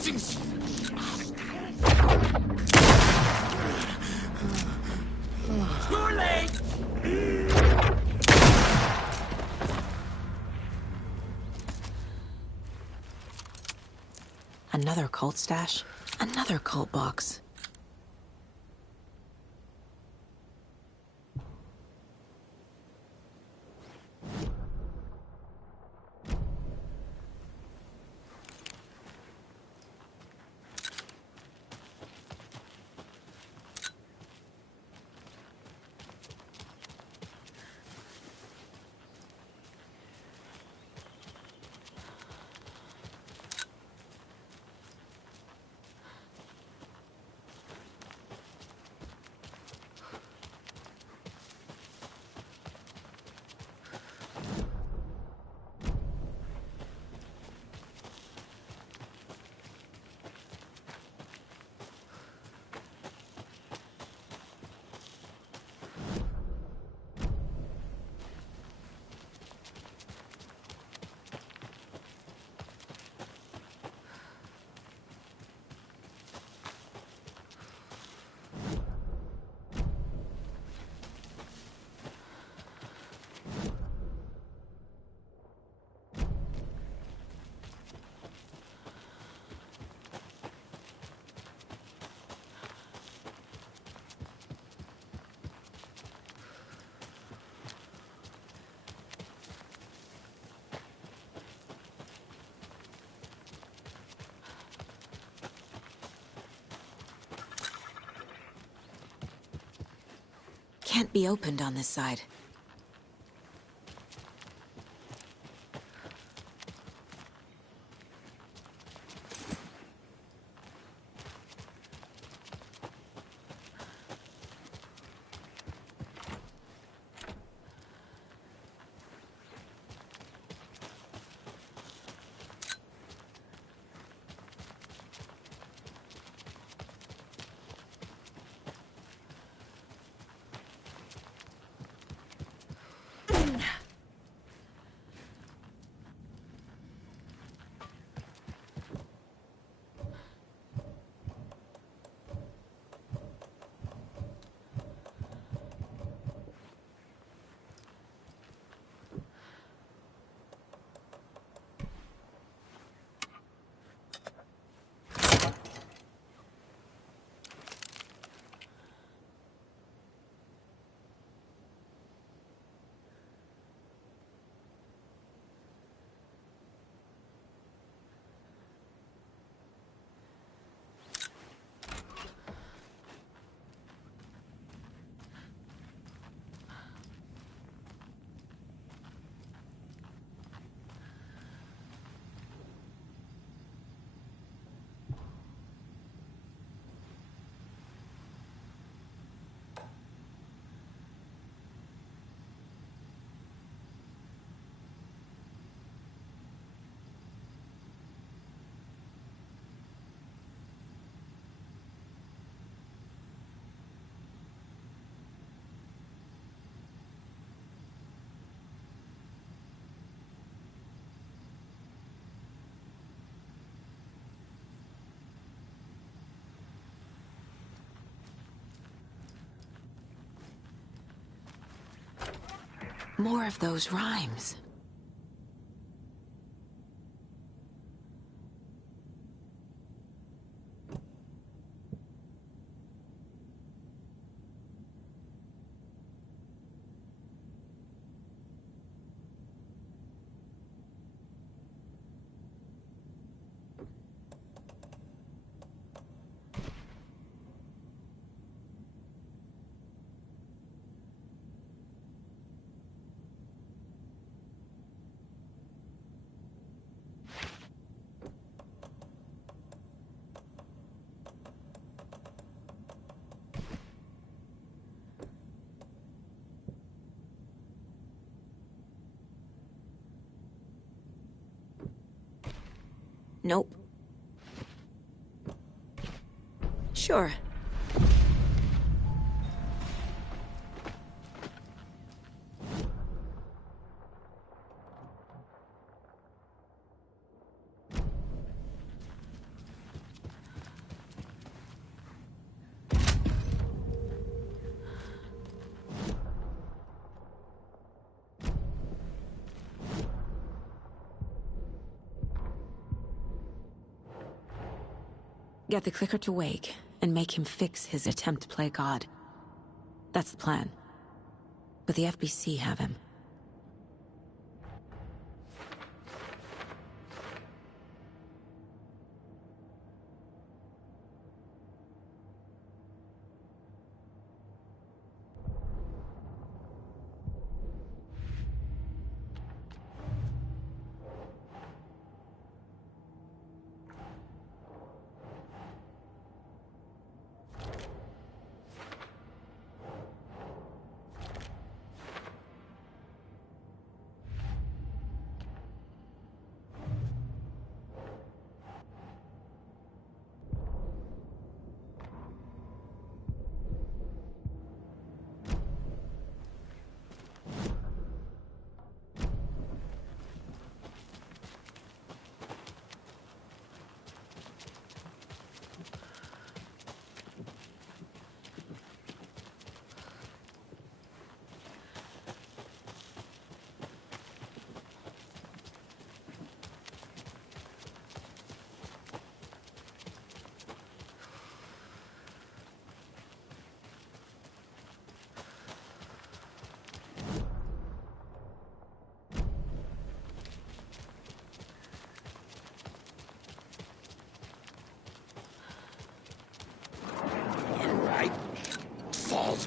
Too late! Another cult stash? Another cult box. Can't be opened on this side. More of those rhymes. Nope. Sure. Get the clicker to wake, and make him fix his attempt to play God. That's the plan. But the FBC have him.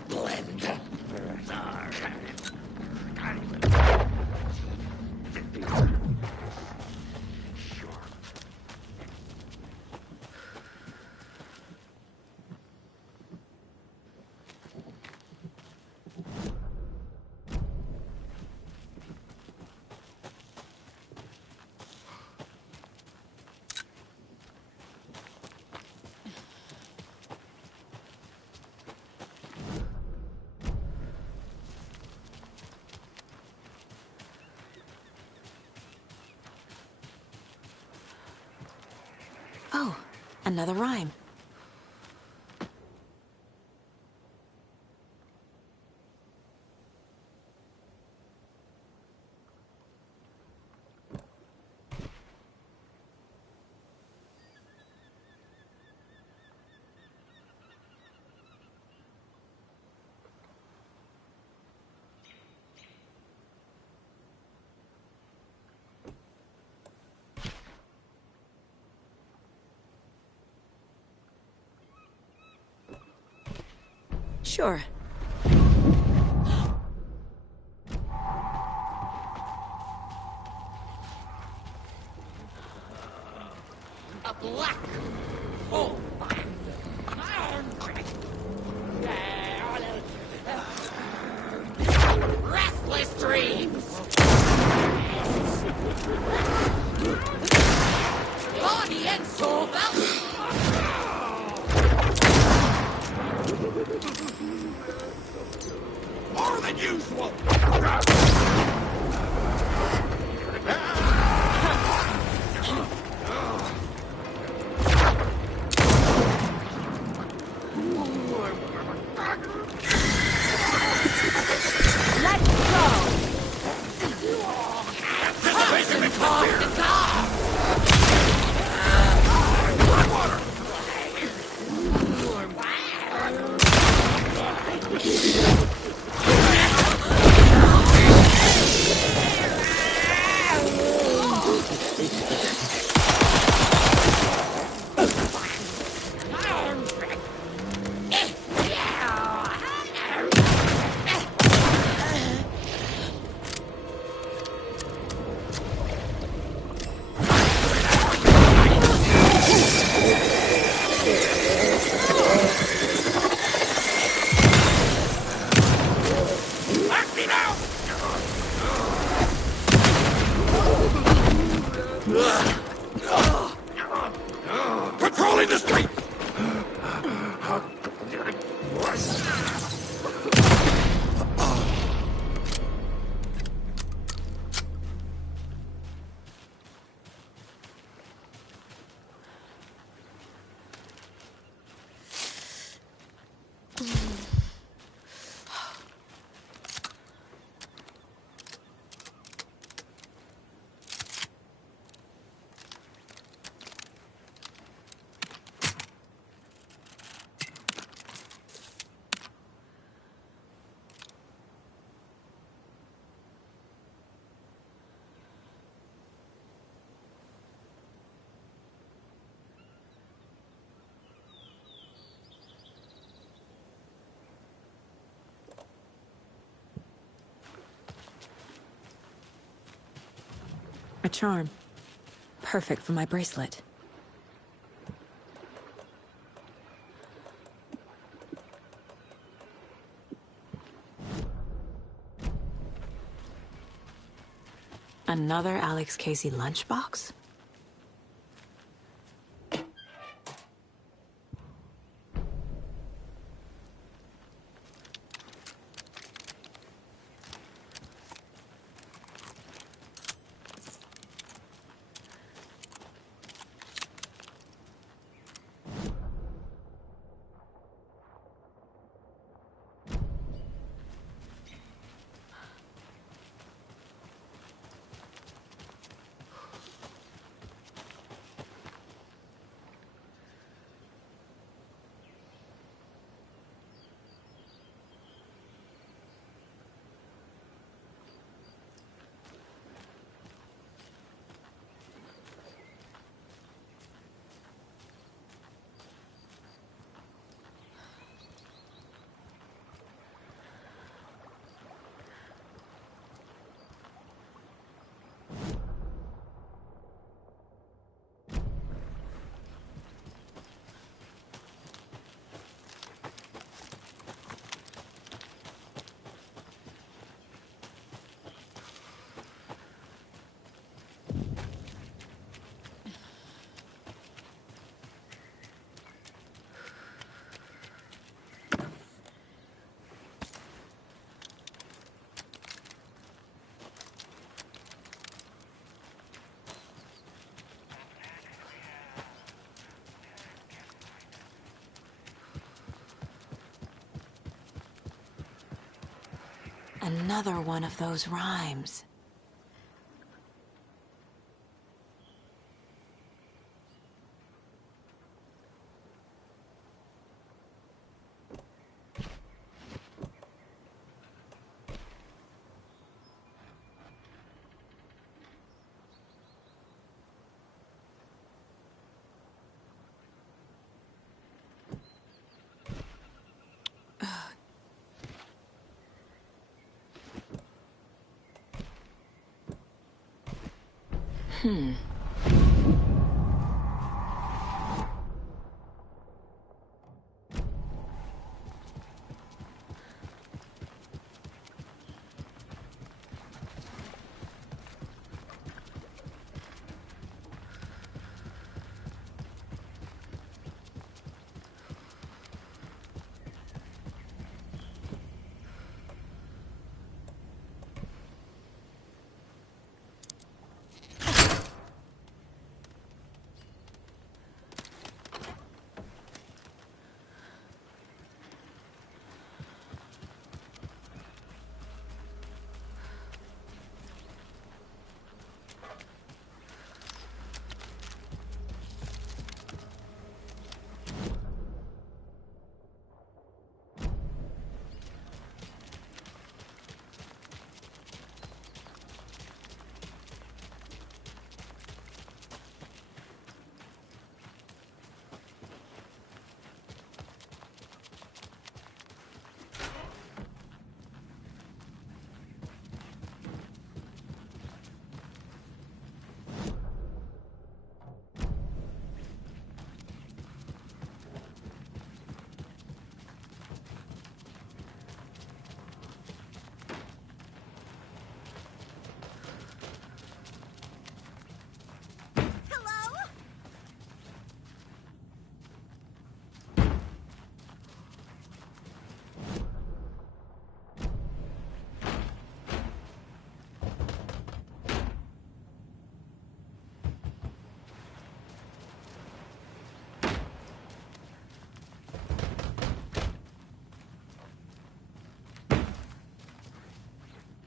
Blend. Oh, another rhyme. Sure. A black hole. Restless dreams. Body and soul. More than usual. Patrolling the street! A charm. Perfect for my bracelet. Another Alex Casey lunchbox? Another one of those rhymes.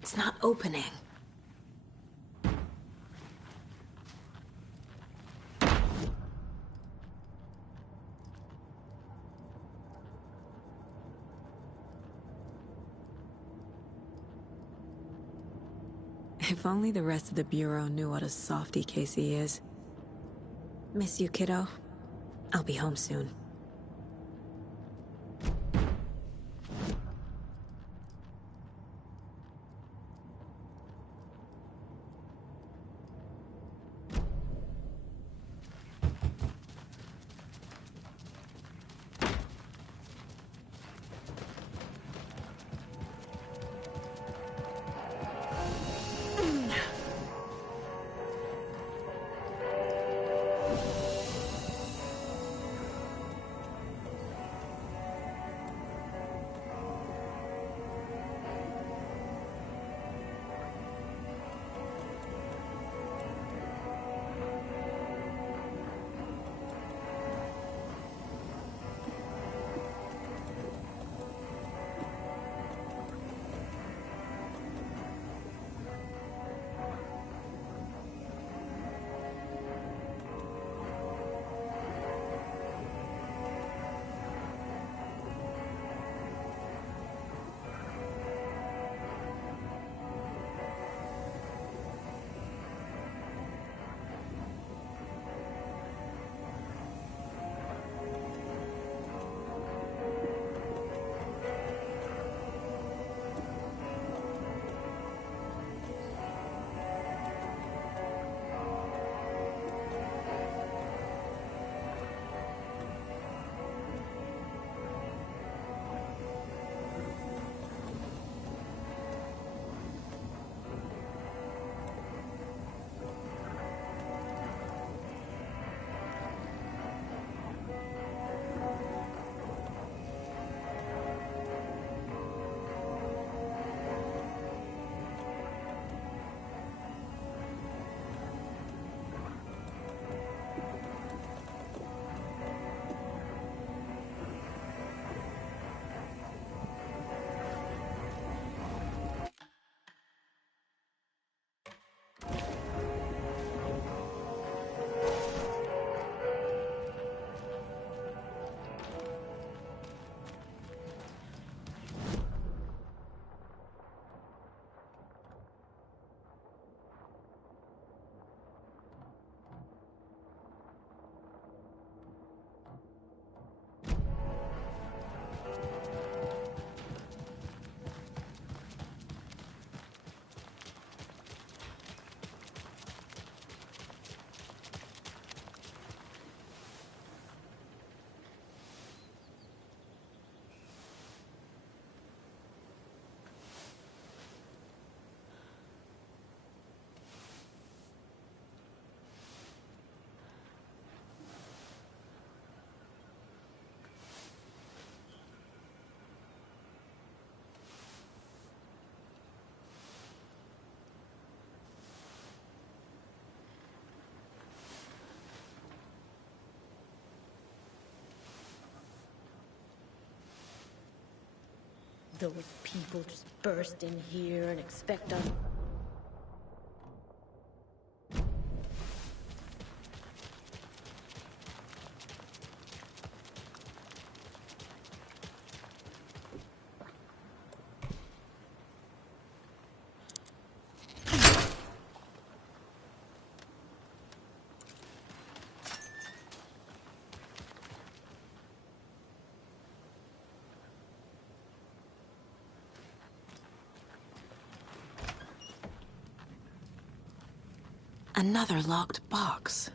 It's not opening. If only the rest of the Bureau knew what a softy Casey is. Miss you, kiddo. I'll be home soon. Those people just burst in here and expect us... Another locked box.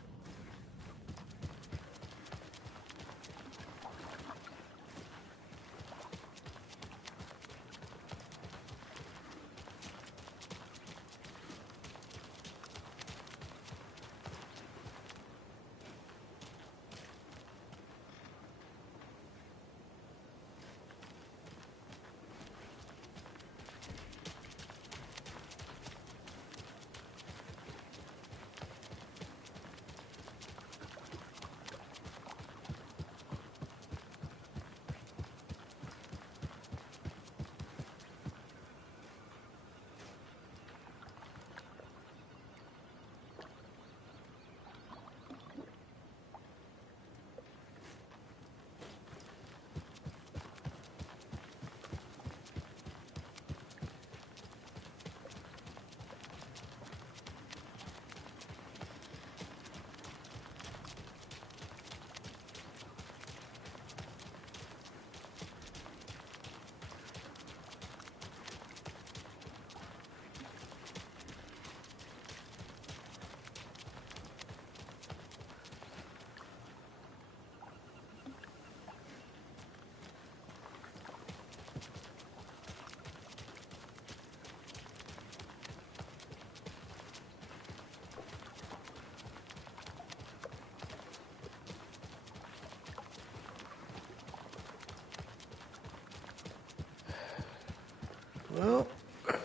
Well, at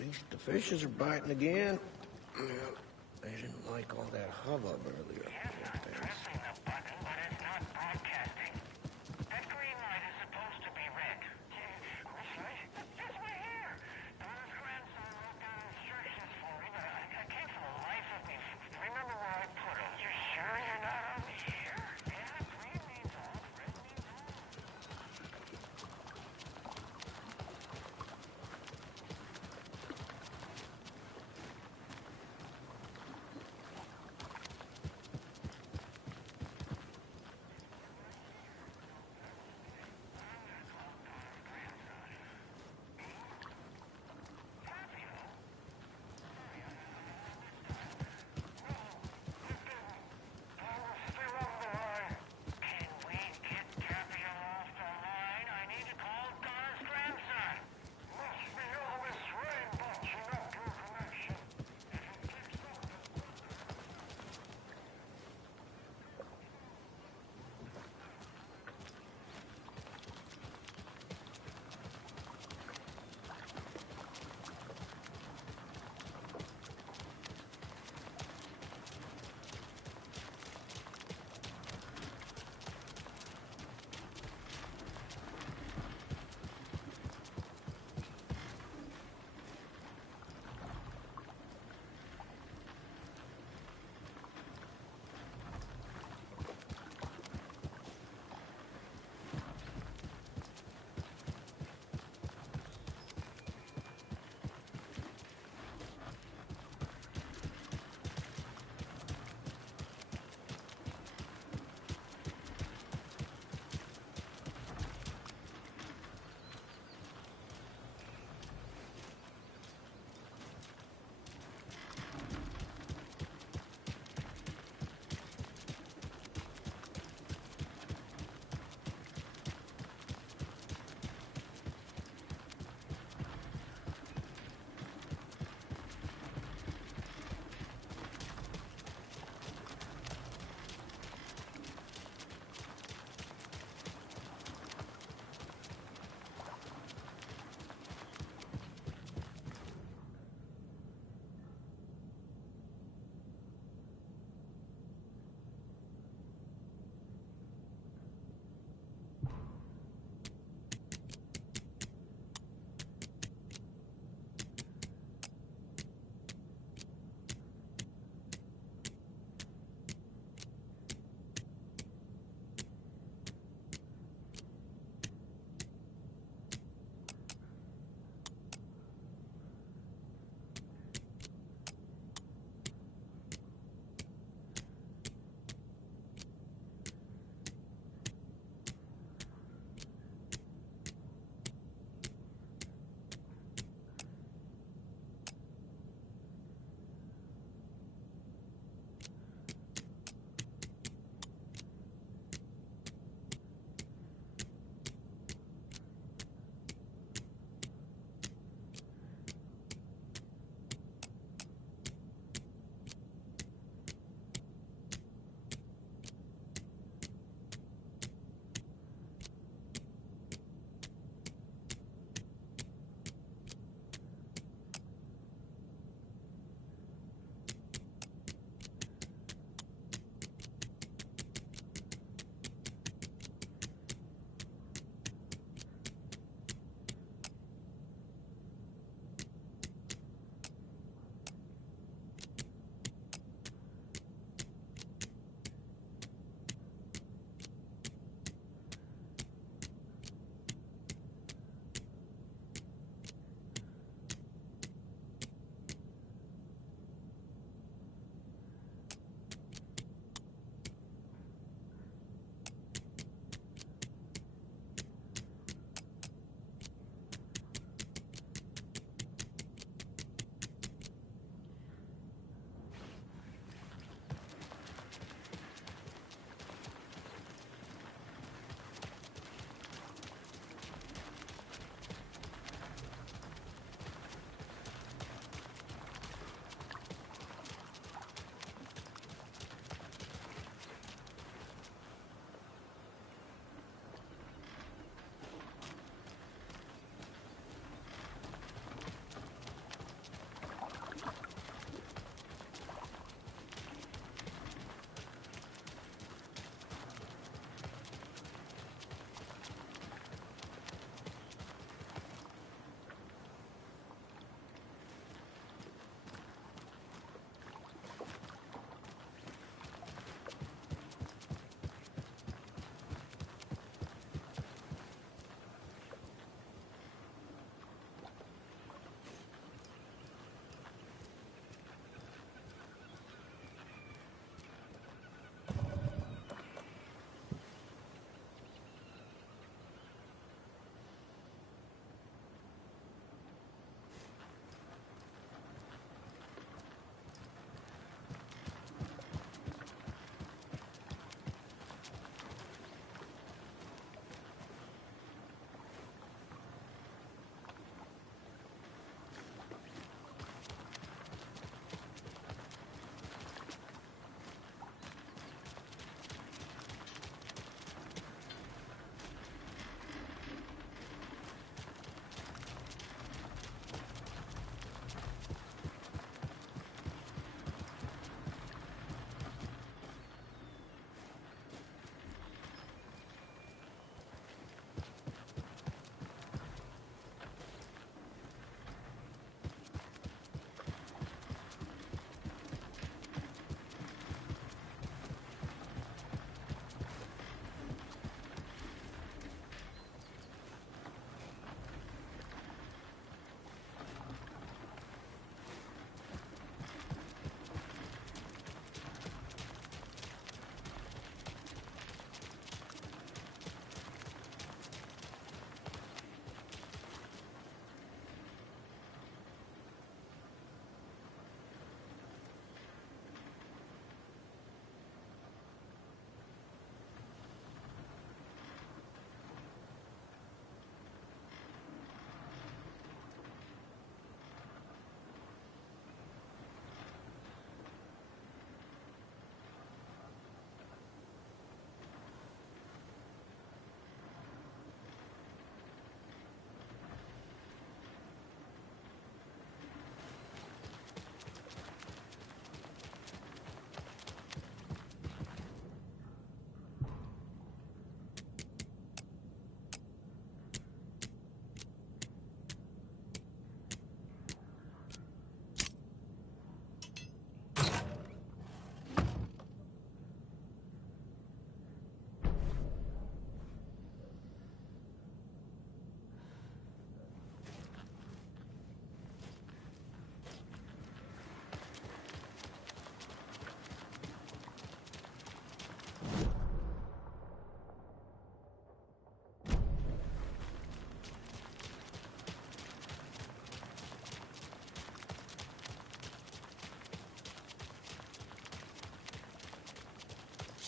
least the fishes are biting again. Yeah, they didn't like all that hubbub earlier. Pressing the button, but it's not broadcasting. That green light is supposed to be red. Which light? This way here. Donna's grandson wrote down instructions for me, but I can't for the life of me remember where I put them. You sure you're not over here? Yeah, green means off, red means on.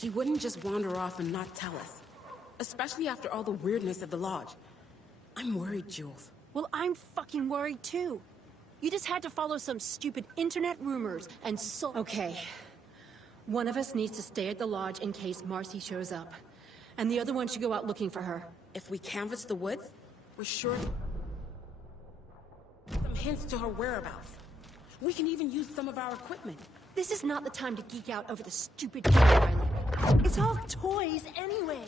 She wouldn't just wander off and not tell us. Especially after all the weirdness of the lodge. I'm worried, Jules. Well, I'm fucking worried too. You just had to follow some stupid internet rumors and so— Okay. One of us needs to stay at the lodge in case Marcy shows up. And the other one should go out looking for her. If we canvass the woods, we're sure some hints to her whereabouts. We can even use some of our equipment. This is not the time to geek out over the stupid game, Riley. It's all toys anyway.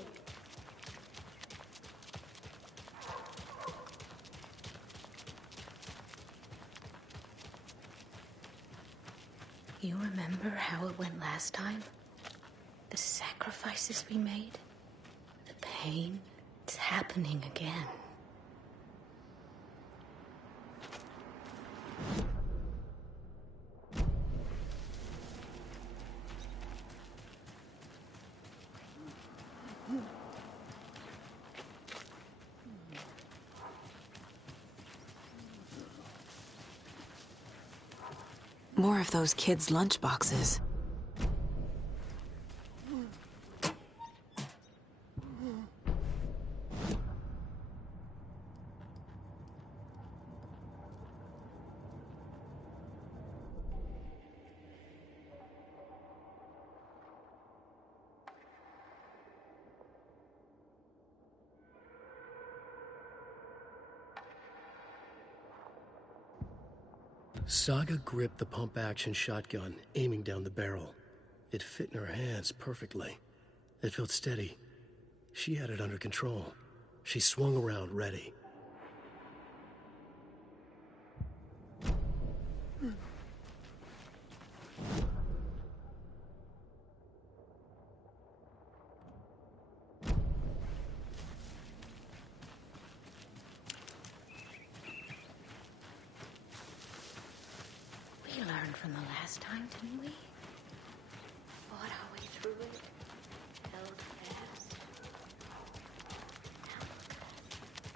You remember how it went last time? The sacrifices we made? The pain? It's happening again. More of those kids' lunchboxes. Saga gripped the pump-action shotgun, aiming down the barrel. It fit in her hands perfectly. It felt steady. She had it under control. She swung around, ready. We learned from the last time, didn't we? Fought our way through it. Held fast. Now look at us.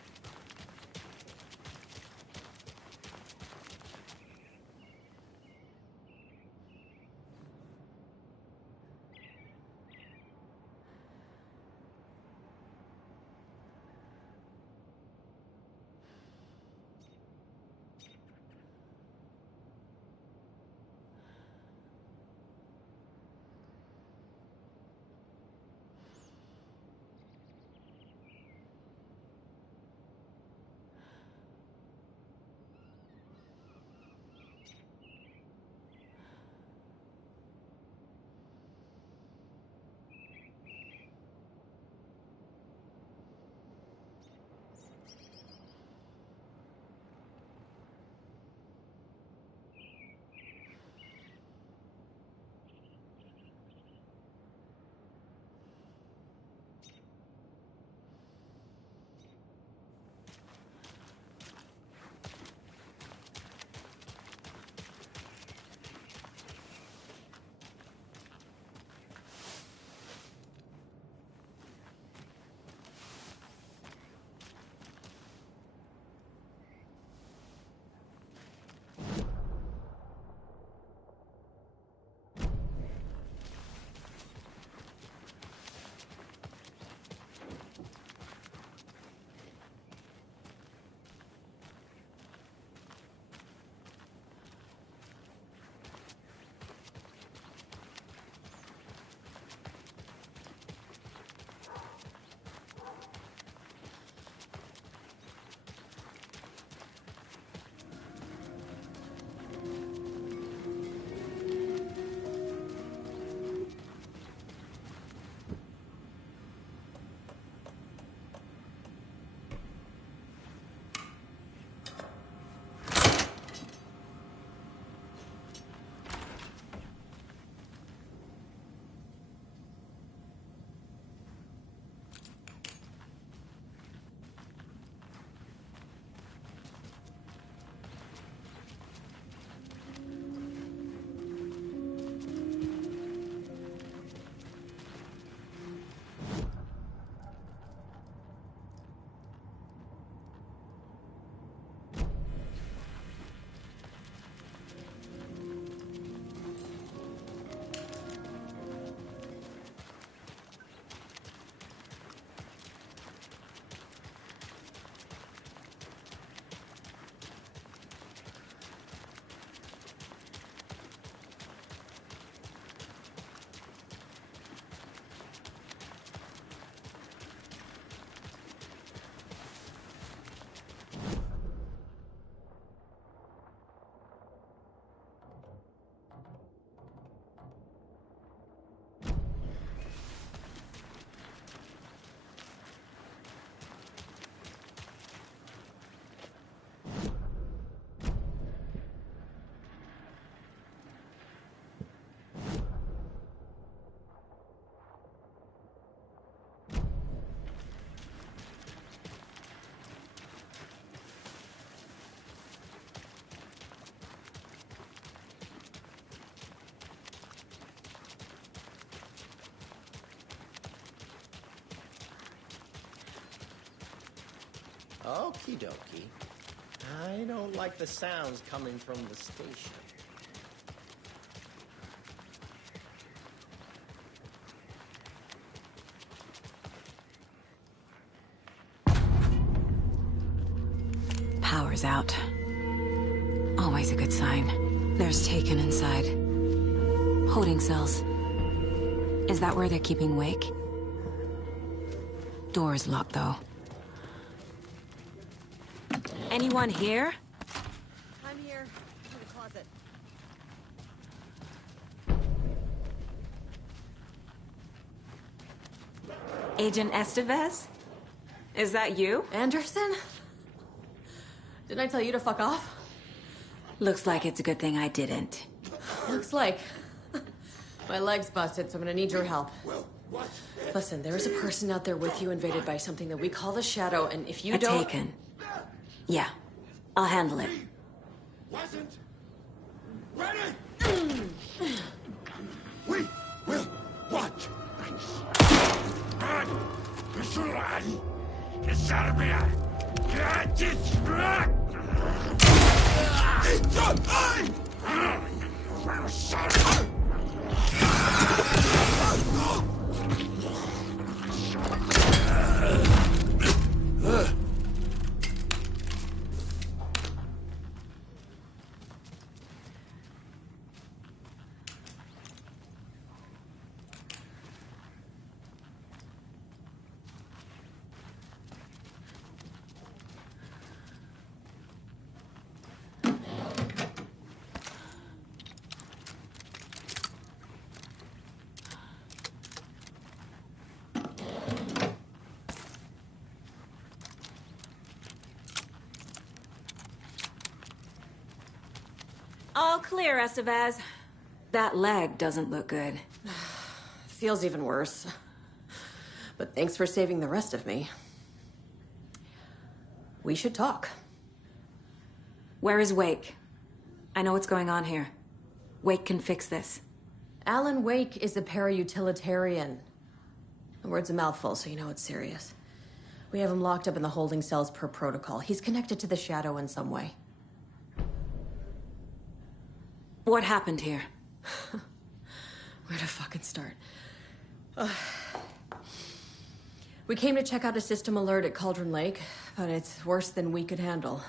Okie dokie. I don't like the sounds coming from the station. Power's out. Always a good sign. There's Taken inside. Holding cells. Is that where they're keeping Wake? Door's locked, though. Anyone here? I'm here. In the closet. Agent Estevez? Is that you? Anderson? Didn't I tell you to fuck off? Looks like it's a good thing I didn't. Looks like. My leg's busted, so I'm gonna need your help. What? Listen, there is a person out there with you invaded by something that we call the Shadow, and if you don't... Taken. Yeah. I'll handle it. Wasn't ready. We will watch. All clear, Estevez. That leg doesn't look good. Feels even worse. But thanks for saving the rest of me. We should talk. Where is Wake? I know what's going on here. Wake can fix this. Alan Wake is a para-utilitarian. The word's a mouthful, so you know it's serious. We have him locked up in the holding cells per protocol. He's connected to the Shadow in some way. What happened here? Where to fucking start? We came to check out a system alert at Cauldron Lake, but it's worse than we could handle.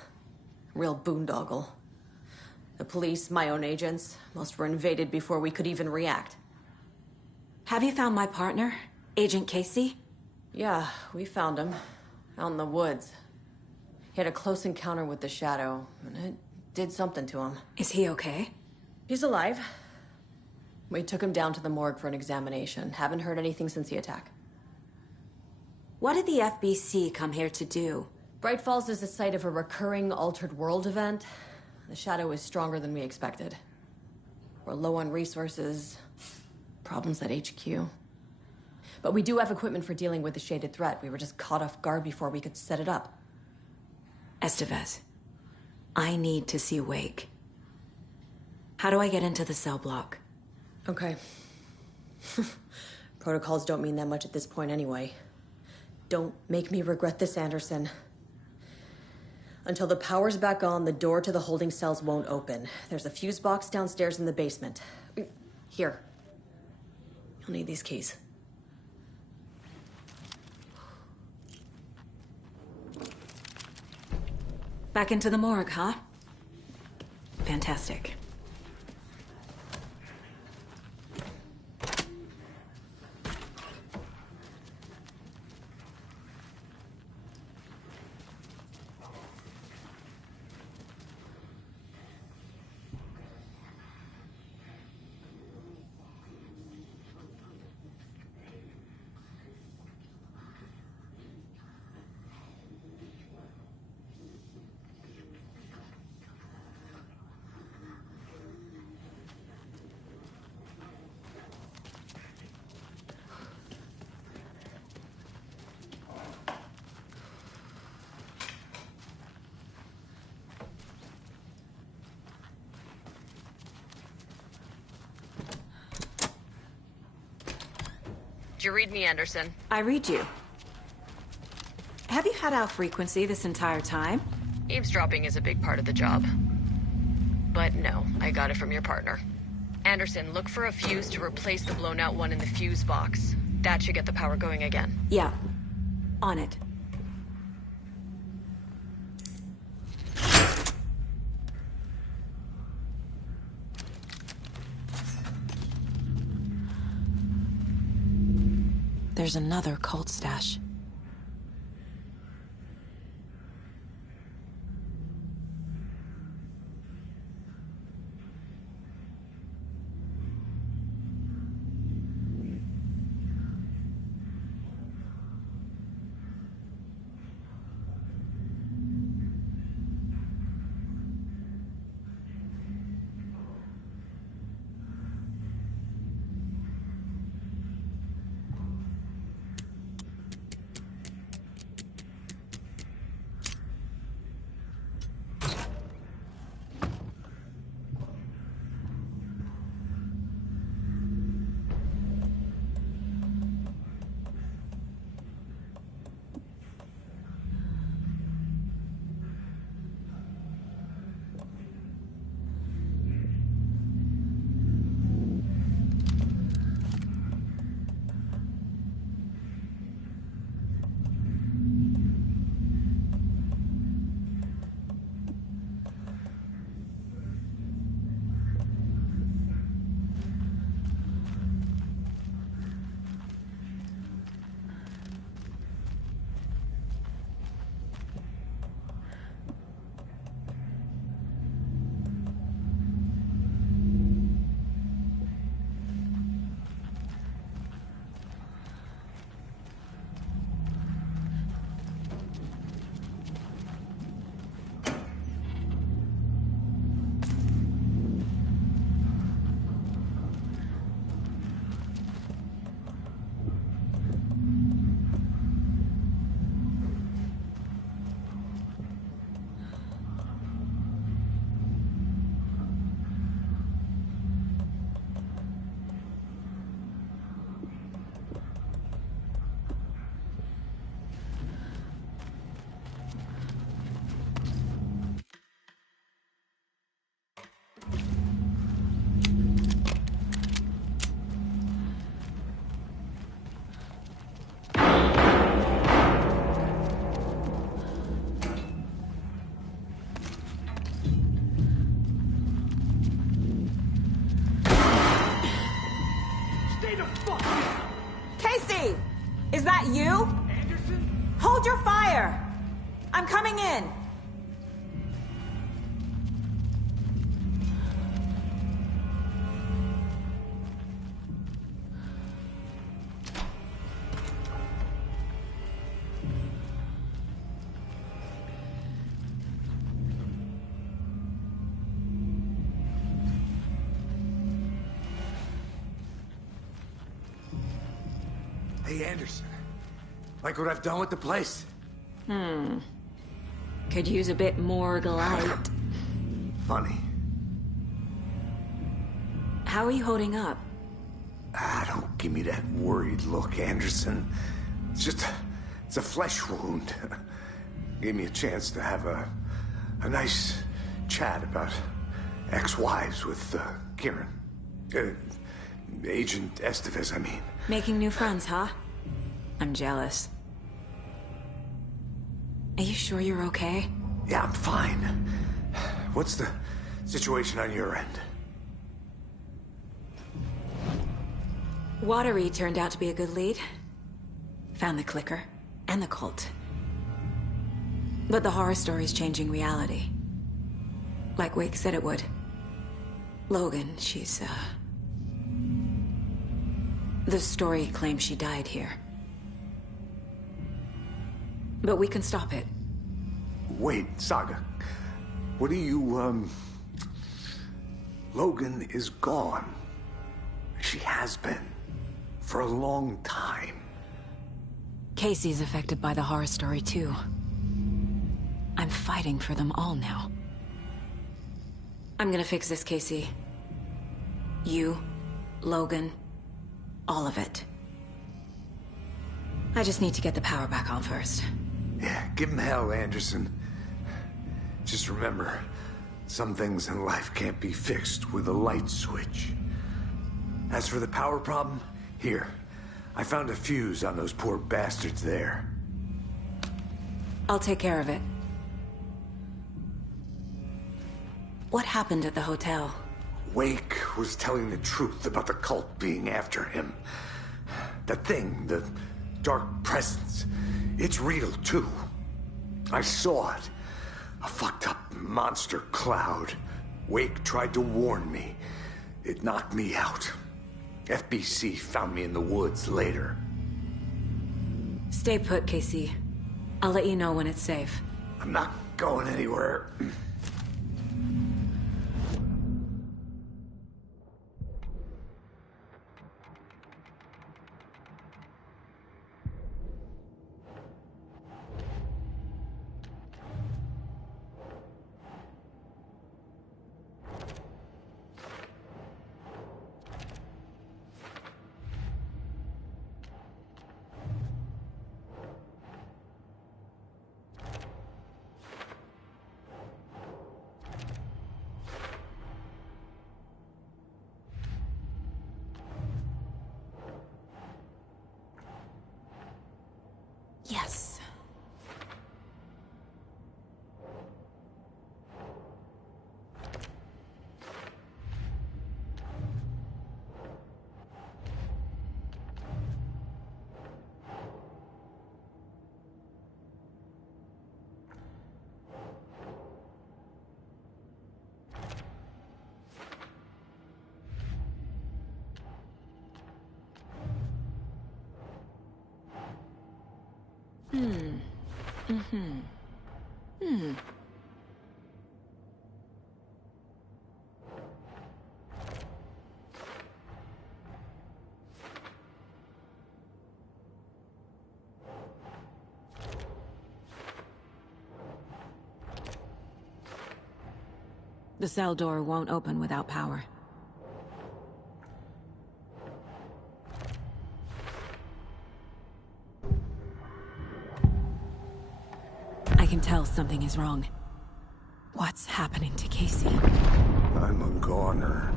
Real boondoggle. The police, my own agents, most were invaded before we could even react. Have you found my partner, Agent Casey? Yeah, we found him. Out in the woods. He had a close encounter with the Shadow, and it did something to him. Is he okay? He's alive. We took him down to the morgue for an examination. Haven't heard anything since the attack. What did the FBC come here to do? Bright Falls is the site of a recurring Altered World event. The Shadow is stronger than we expected. We're low on resources, problems at HQ. But we do have equipment for dealing with the shaded threat. We were just caught off guard before we could set it up. Estevez, I need to see Wake. How do I get into the cell block? Okay. Protocols don't mean that much at this point anyway. Don't make me regret this, Anderson. Until the power's back on, the door to the holding cells won't open. There's a fuse box downstairs in the basement. Here. You'll need these keys. Back into the morgue, huh? Fantastic. Did you read me, Anderson? I read you. Have you had our frequency this entire time? Eavesdropping is a big part of the job. But no, I got it from your partner. Anderson, look for a fuse to replace the blown out one in the fuse box. That should get the power going again. Yeah. On it. There's another cult stash. Casey! Is that you? Anderson? Hold your fire! I'm coming in! Hey, Anderson. Like what I've done with the place? Could use a bit more light. Funny. How are you holding up? Don't give me that worried look, Anderson. It's a flesh wound. Gave me a chance to have a nice chat about ex-wives with Kieran. Agent Estevez, I mean. Making new friends, huh? I'm jealous. Are you sure you're okay? Yeah, I'm fine. What's the situation on your end? Watery turned out to be a good lead. Found the clicker and the cult. But the horror story's changing reality. Like Wake said it would. Logan, she's, the story claims she died here. But we can stop it. Wait, Saga. What do you, Logan is gone. She has been. For a long time. Casey's affected by the horror story, too. I'm fighting for them all now. I'm gonna fix this, Casey. You, Logan, all of it. I just need to get the power back on first. Yeah, give him hell, Anderson. Just remember, some things in life can't be fixed with a light switch. As for the power problem, here. I found a fuse on those poor bastards there. I'll take care of it. What happened at the hotel? Wake was telling the truth about the cult being after him. That thing, the dark presence, it's real too. I saw it. A fucked up monster cloud. Wake tried to warn me. It knocked me out. FBC found me in the woods later. Stay put, Casey. I'll let you know when it's safe. I'm not going anywhere. Yes. The cell door won't open without power. I can tell something is wrong. What's happening to Casey? I'm a goner.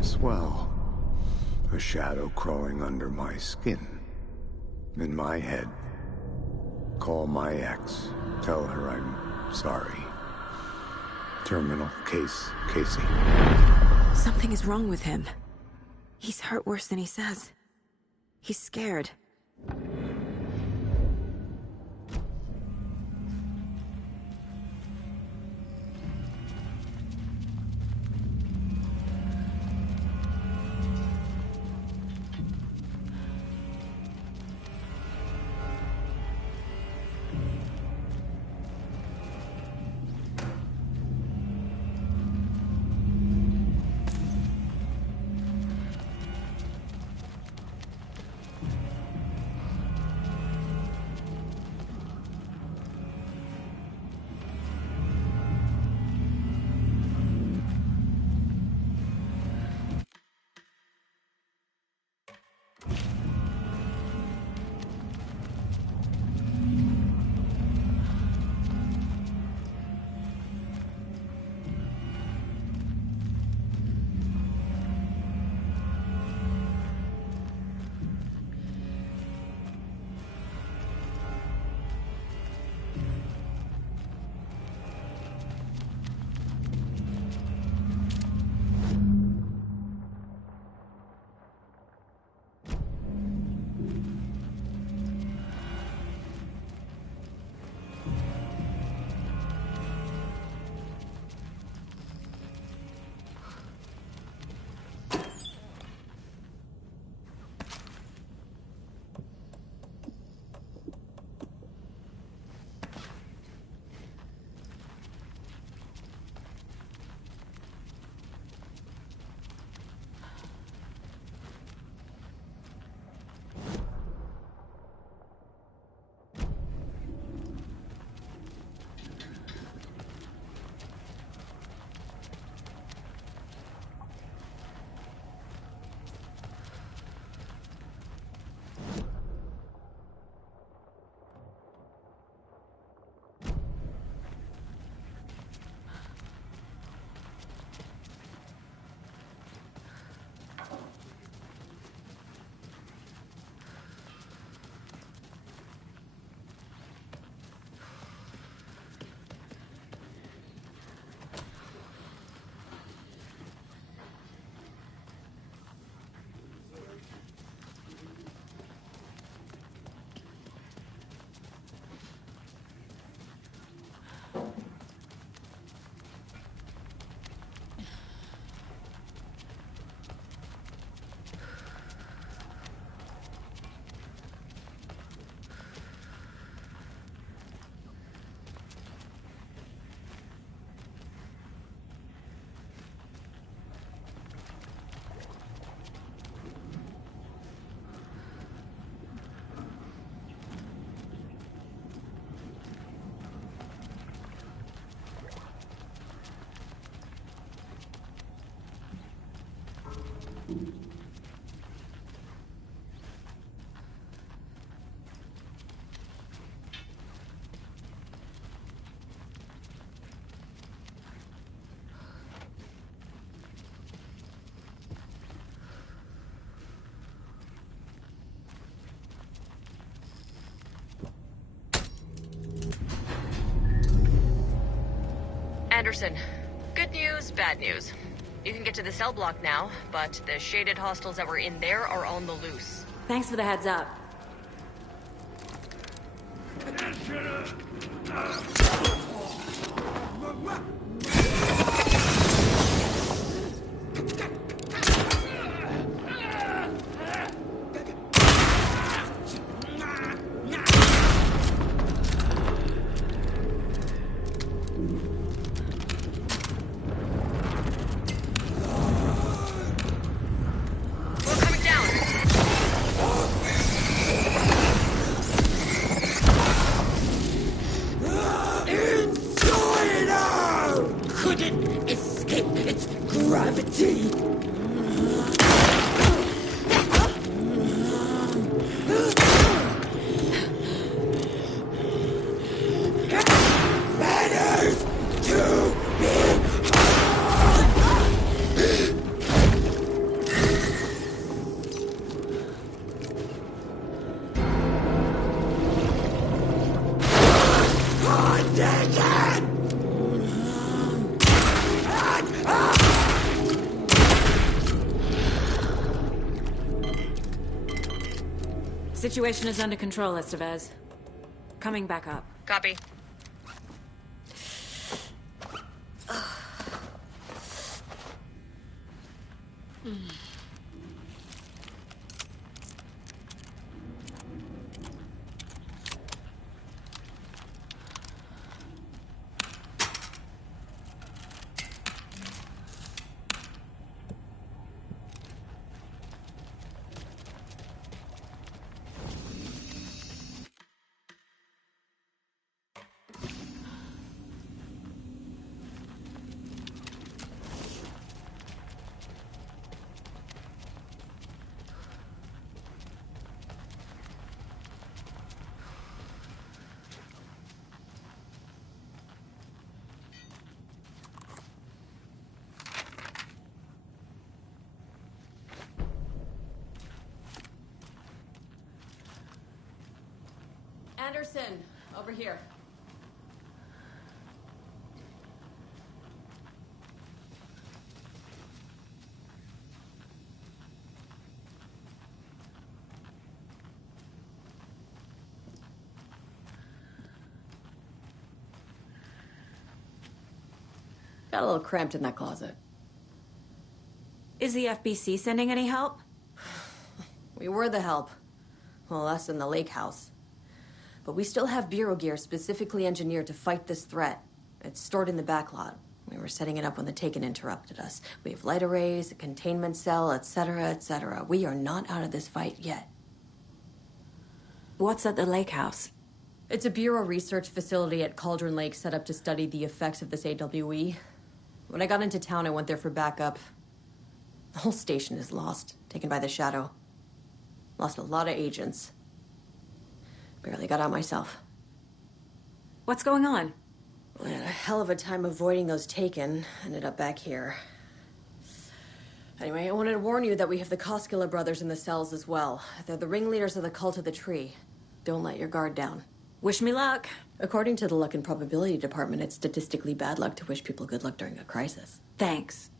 Swell. A shadow crawling under my skin. In my head. Call my ex. Tell her I'm sorry. Terminal case, Casey. Something is wrong with him. He's hurt worse than he says. He's scared. Anderson. Good news, bad news. You can get to the cell block now, but the shaded hostiles that were in there are on the loose. Thanks for the heads up. Situation is under control, Estevez. Coming back up. Copy. Anderson, over here. Got a little cramped in that closet. Is the FBC sending any help? We were the help. Well, us in the lake house. But we still have Bureau gear specifically engineered to fight this threat. It's stored in the backlot. We were setting it up when the Taken interrupted us. We have light arrays, a containment cell, etc., etc. We are not out of this fight yet. What's at the lake house? It's a Bureau research facility at Cauldron Lake set up to study the effects of this AWE. When I got into town, I went there for backup. The whole station is lost, taken by the Shadow. Lost a lot of agents. Barely got out myself. What's going on? We had a hell of a time avoiding those Taken. Ended up back here. Anyway, I wanted to warn you that we have the Koskela brothers in the cells as well. They're the ringleaders of the Cult of the Tree. Don't let your guard down. Wish me luck. According to the Luck and Probability Department, it's statistically bad luck to wish people good luck during a crisis. Thanks.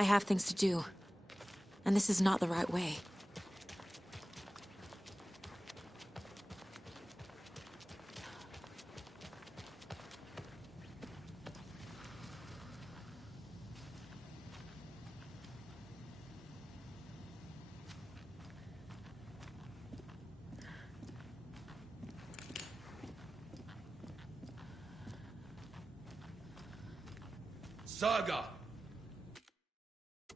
I have things to do, and this is not the right way. Saga!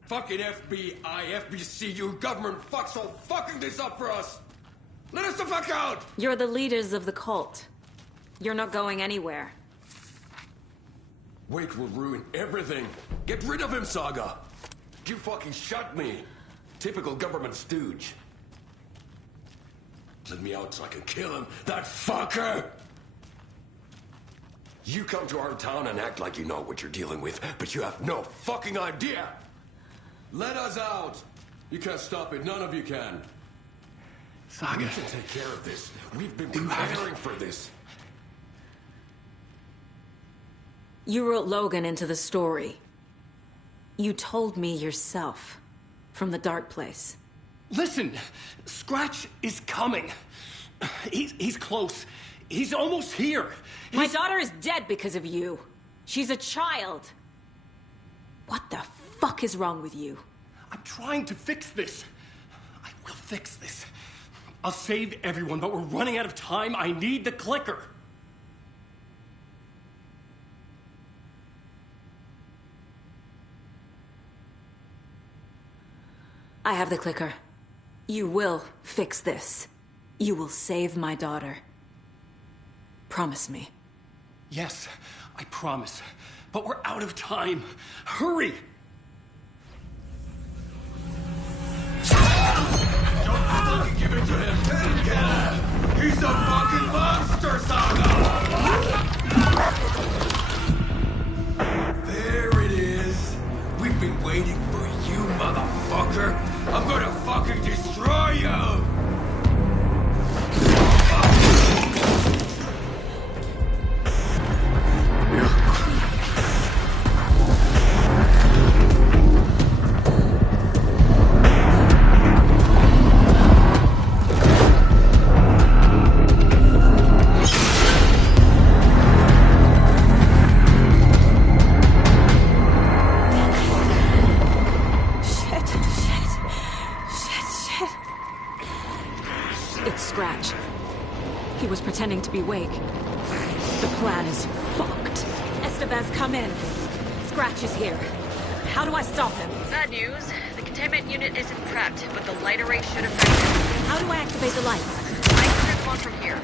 Fucking FBI, FBC, you government fucks all fucking this up for us! Let us the fuck out! You're the leaders of the cult. You're not going anywhere. Wake will ruin everything. Get rid of him, Saga! You fucking shot me. Typical government stooge. Let me out so I can kill him, that fucker! You come to our town and act like you know what you're dealing with, but you have no fucking idea! Let us out! You can't stop it, none of you can. Saga. We can take care of this. We've been preparing for this. You wrote Logan into the story. You told me yourself. From the dark place. Listen! Scratch is coming. He's close. He's almost here. My daughter is dead because of you. She's a child. What the fuck is wrong with you? I'm trying to fix this. I will fix this. I'll save everyone, but we're running out of time. I need the clicker. I have the clicker. You will fix this. You will save my daughter. Promise me. Yes, I promise. But we're out of time. Hurry! Don't fucking give it to him! He's a fucking monster, Saga! There it is! We've been waiting for you, motherfucker! I'm gonna fucking destroy you! Pretending to be Wake. The plan is fucked. Estevez, come in. Scratch is here. How do I stop him? Bad news. The containment unit isn't prepped, but the light array should affect it. How do I activate the lights? I can turn them on from here.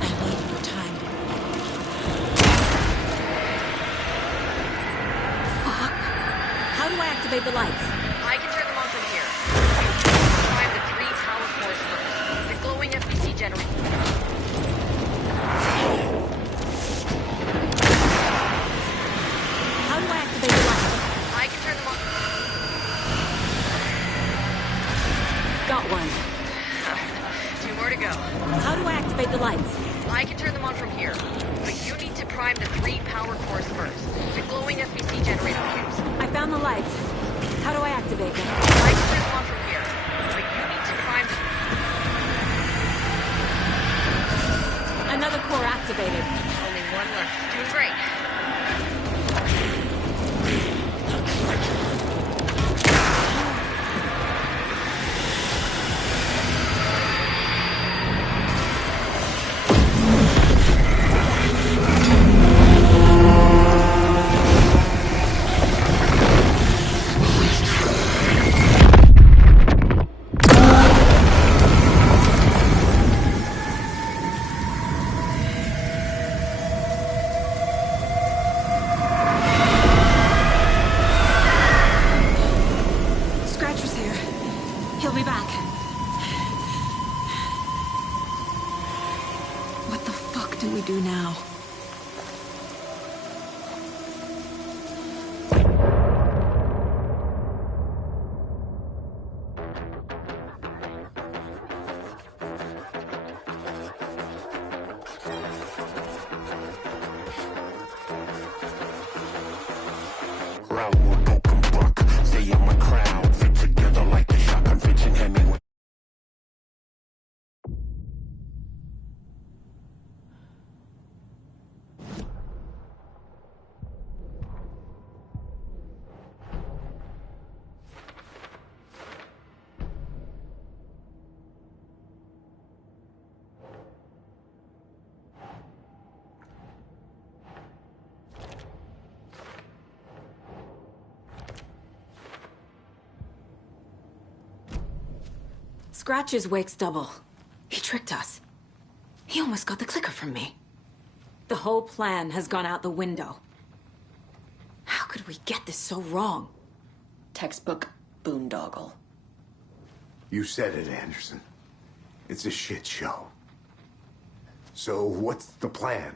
I need more time. Fuck. How do I activate the lights? I can turn them on from here. Prime the 3 power cores first. The glowing FBC generator. How do I activate the lights? I can turn them on. Got one. 2 more to go. How do I activate the lights? I can turn them on from here. But you need to prime the 3 power cores first. The glowing FBC generator fuse. I found the lights. How do I activate them? I can turn them on from here. But you need to prime the... Another core activated. Only one left. Doing great. Scratch is Wake's double. He tricked us. He almost got the clicker from me. The whole plan has gone out the window. How could we get this so wrong? Textbook boondoggle. You said it, Anderson. It's a shit show. So what's the plan?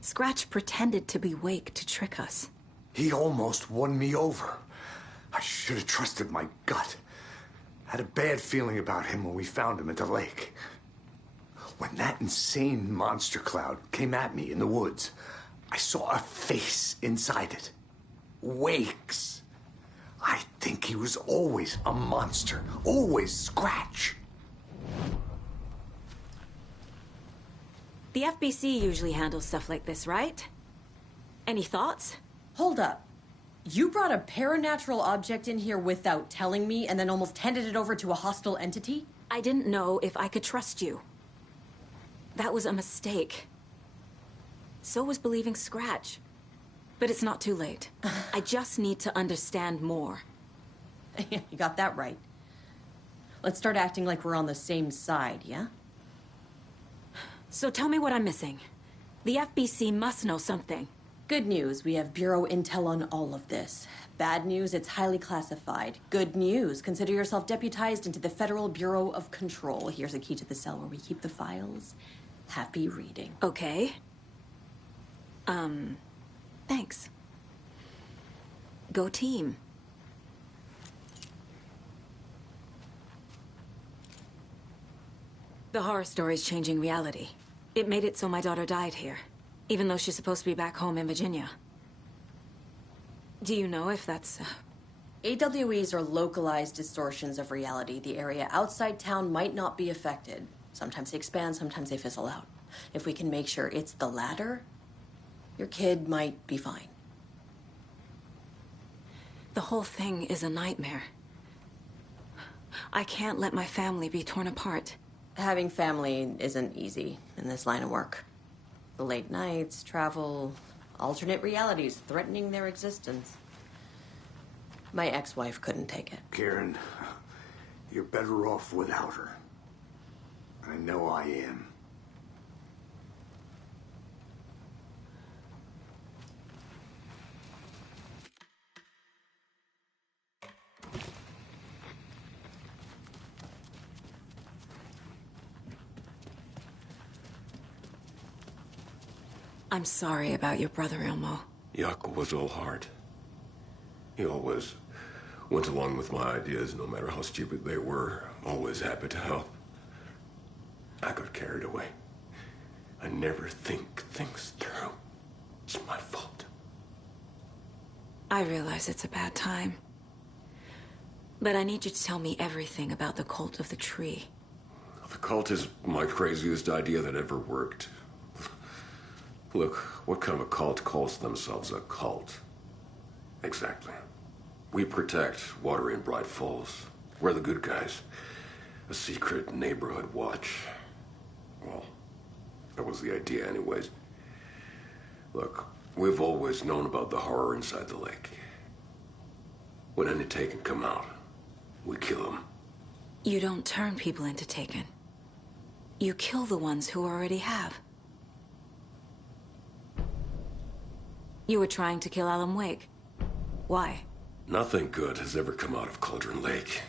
Scratch pretended to be Wake to trick us. He almost won me over. I should have trusted my gut. Had a bad feeling about him when we found him at the lake. When that insane monster cloud came at me in the woods, I saw a face inside it. Wake's. I think he was always a monster. Always Scratch. The FBC usually handles stuff like this, right? Any thoughts? Hold up. You brought a paranatural object in here without telling me and then almost handed it over to a hostile entity? I didn't know if I could trust you. That was a mistake. So was believing Scratch. But it's not too late. I just need to understand more. You got that right. Let's start acting like we're on the same side, yeah? So tell me what I'm missing. The FBC must know something. Good news, we have Bureau intel on all of this. Bad news, it's highly classified. Good news, consider yourself deputized into the Federal Bureau of Control. Here's a key to the cell where we keep the files. Happy reading. Okay. Thanks. Go team. The horror story's changing reality. It made it so my daughter died here, even though she's supposed to be back home in Virginia. Do you know if that's... AWEs are localized distortions of reality. The area outside town might not be affected. Sometimes they expand, sometimes they fizzle out. If we can make sure it's the latter, your kid might be fine. The whole thing is a nightmare. I can't let my family be torn apart. Having family isn't easy in this line of work. The late nights, travel, alternate realities threatening their existence. My ex-wife couldn't take it. Karen, you're better off without her. I know I am. I'm sorry about your brother, Ilmo. Jaakko was all heart. He always went along with my ideas, no matter how stupid they were. Always happy to help. I got carried away. I never think things through. It's my fault. I realize it's a bad time. But I need you to tell me everything about the Cult of the Tree. The cult is my craziest idea that ever worked. Look, what kind of a cult calls themselves a cult? Exactly. We protect water in Bright Falls. We're the good guys. A secret neighborhood watch. Well, that was the idea anyways. Look, we've always known about the horror inside the lake. When any Taken come out, we kill them. You don't turn people into Taken. You kill the ones who already have. You were trying to kill Alan Wake. Why? Nothing good has ever come out of Cauldron Lake.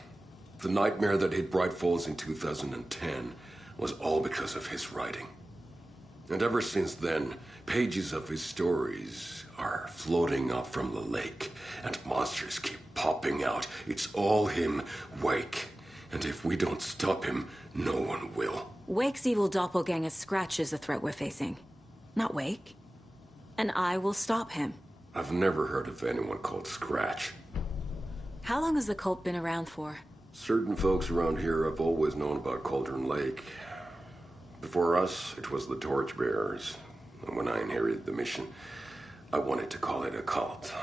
The nightmare that hit Bright Falls in 2010 was all because of his writing. And ever since then, pages of his stories are floating up from the lake, and monsters keep popping out. It's all him, Wake. And if we don't stop him, no one will. Wake's evil doppelganger Scratch is the threat we're facing, not Wake. And I will stop him. I've never heard of anyone called Scratch. How long has the cult been around for? Certain folks around here have always known about Cauldron Lake. Before us, it was the Torchbearers. And when I inherited the mission, I wanted to call it a cult.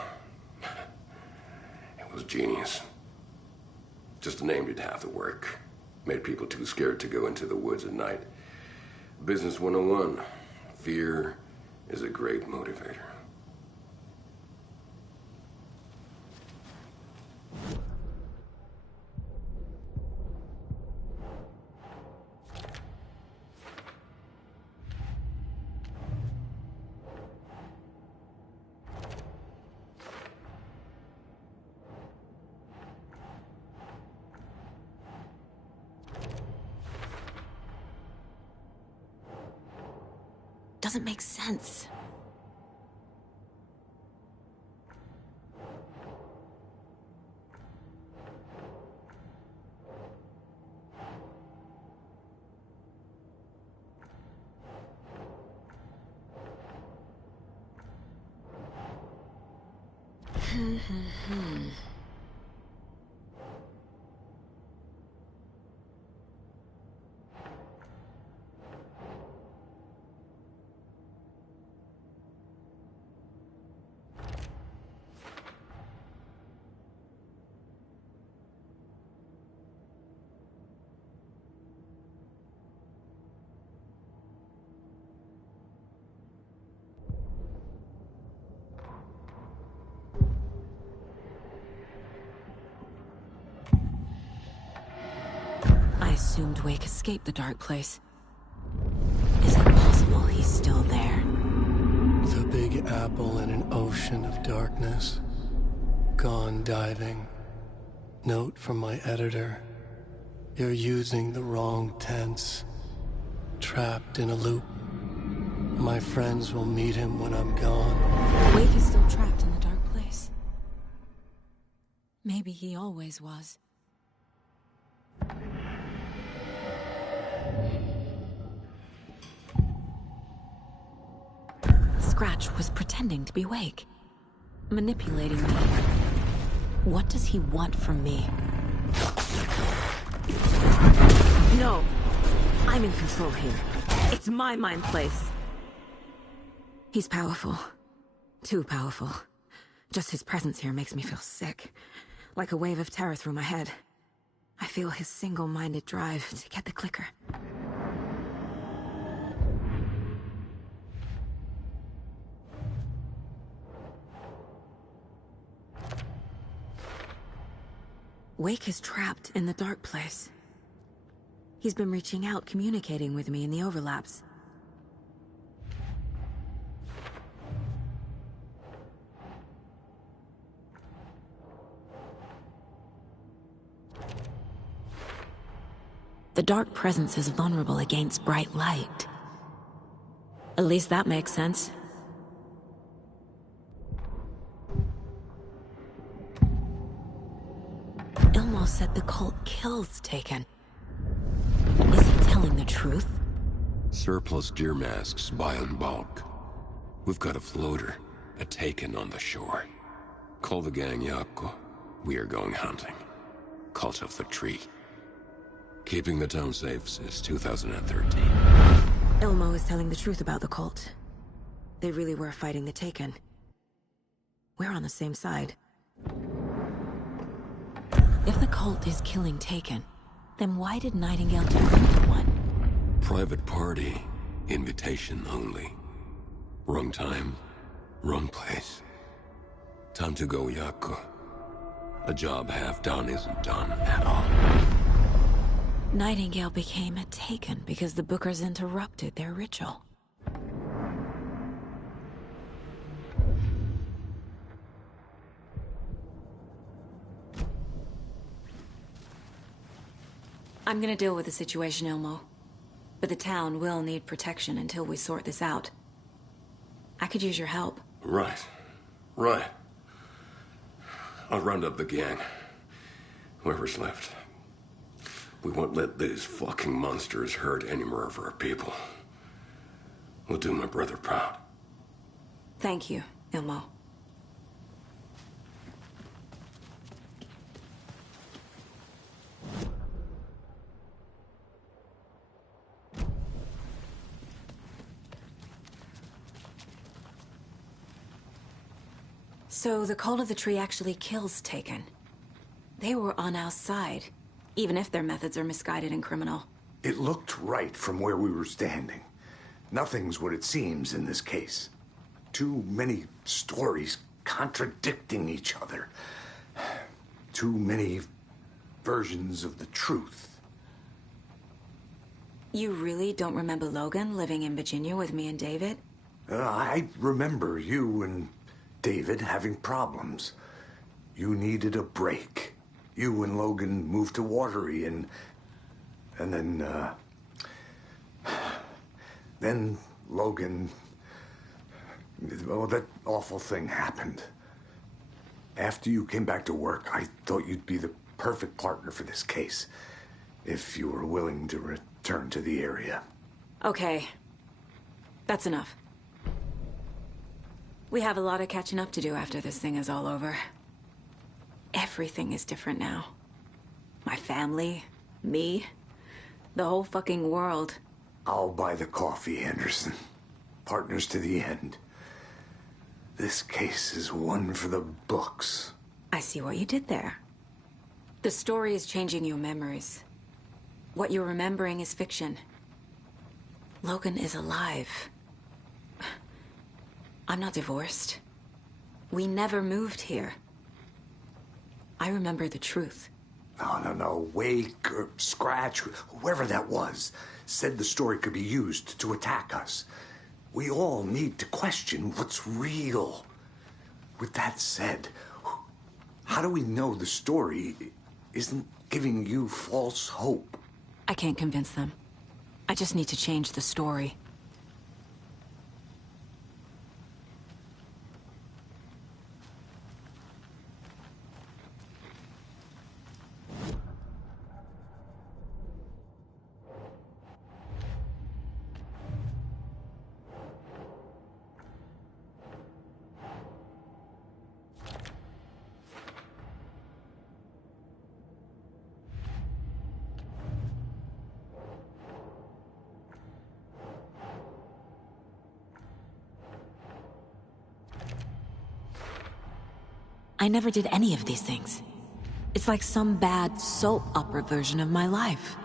It was genius. Just a name did half the work. Made people too scared to go into the woods at night. Business 101. Fear is a great motivator. doesn't make sense. I assumed Wake escaped the dark place. Is it possible he's still there? The Big Apple in an ocean of darkness. Gone diving. Note from my editor. You're using the wrong tense. Trapped in a loop. My friends will meet him when I'm gone. Wake is still trapped in the dark place. Maybe he always was. Scratch was pretending to be Wake. Manipulating me. What does he want from me? No! I'm in control here. It's my mind place. He's powerful. Too powerful. Just his presence here makes me feel sick. Like a wave of terror through my head. I feel his single-minded drive to get the clicker. Wake is trapped in the dark place. He's been reaching out, communicating with me in the overlaps. The dark presence is vulnerable against bright light. At least that makes sense. Ilmo said the cult kills Taken. Is he telling the truth? Surplus deer masks buy in bulk. We've got a floater, a Taken on the shore. Call the gang Yako. We are going hunting. Cult of the Tree. Keeping the town safe since 2013. Ilmo is telling the truth about the cult. They really were fighting the Taken. We're on the same side. If the cult is killing Taken, then why did Nightingale turn into one? Private party. Invitation only. Wrong time. Wrong place. Time to go, Yako. A job half done isn't done at all. Nightingale became a Taken because the Bookers interrupted their ritual. I'm gonna deal with the situation, Ilmo. But the town will need protection until we sort this out. I could use your help. Right. Right. I'll round up the gang. Whoever's left. We won't let these fucking monsters hurt any more of our people. We'll do my brother proud. Thank you, Ilmo. So the Cult of the Tree actually kills Taken. They were on our side, even if their methods are misguided and criminal. It looked right from where we were standing. Nothing's what it seems in this case. Too many stories contradicting each other. Too many versions of the truth. You really don't remember Logan living in Virginia with me and David? I remember you and David having problems. You needed a break. You and Logan moved to Watery and then Logan... Well, that awful thing happened. After you came back to work, I thought you'd be the perfect partner for this case. If you were willing to return to the area. Okay. That's enough. We have a lot of catching up to do after this thing is all over. Everything is different now. My family, me, the whole fucking world. I'll buy the coffee, Anderson. Partners to the end. This case is one for the books. I see what you did there. The story is changing your memories. What you're remembering is fiction. Logan is alive. I'm not divorced. We never moved here. I remember the truth. No. Wake or Scratch, whoever that was, said the story could be used to attack us. We all need to question what's real. With that said, how do we know the story isn't giving you false hope? I can't convince them. I just need to change the story. I never did any of these things. It's like some bad soap opera version of my life.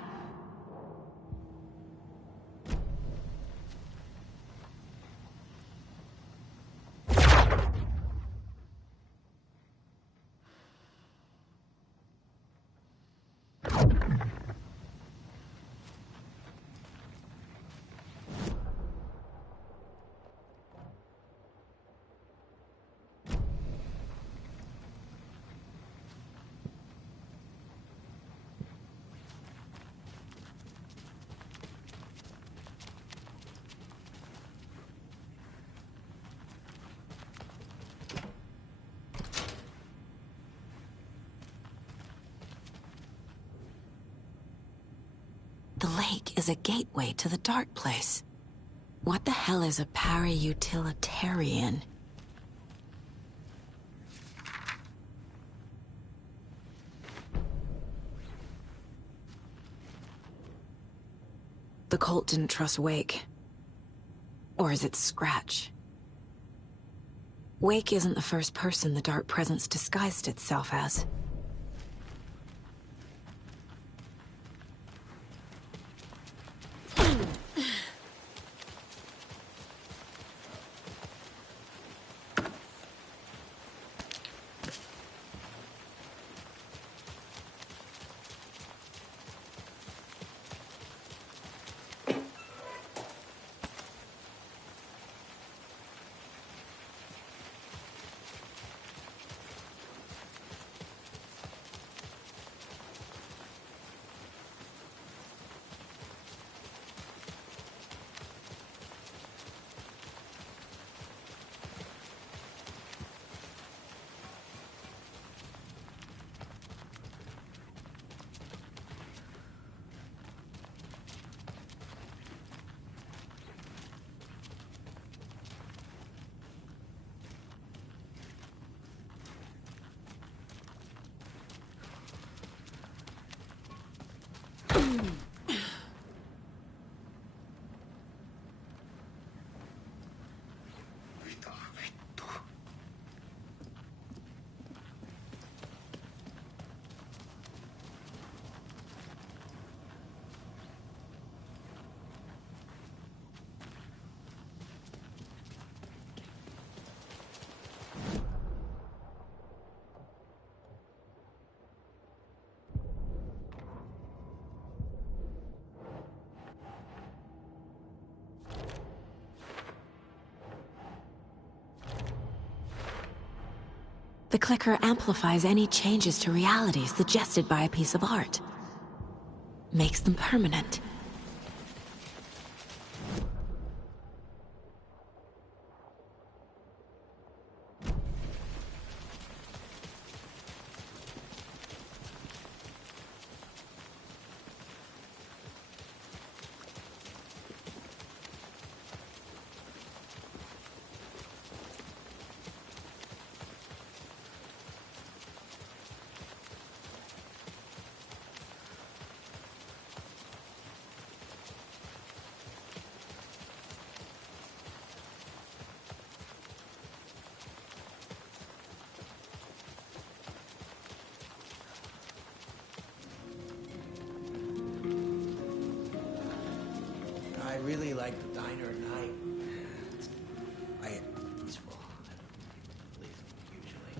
The lake is a gateway to the dark place. What the hell is a para-utilitarian? The cult didn't trust Wake. Or is it Scratch? Wake isn't the first person the Dark Presence disguised itself as. The clicker amplifies any changes to reality suggested by a piece of art. Makes them permanent. really like the diner at night. It's quiet, peaceful. At least, usually.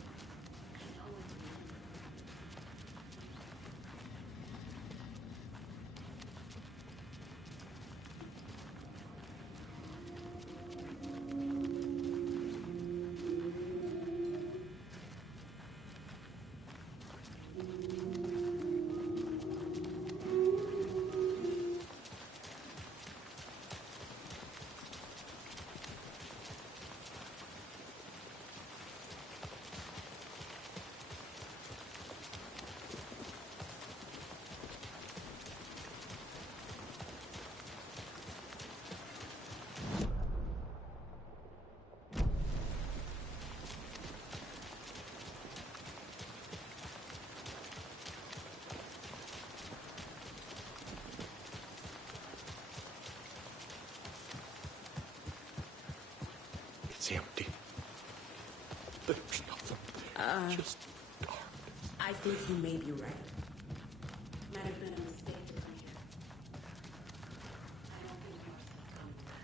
It's empty. There's nothing there. Just dark. I think you may be right. Might have been a mistake to come here. I don't think Marcy's coming back.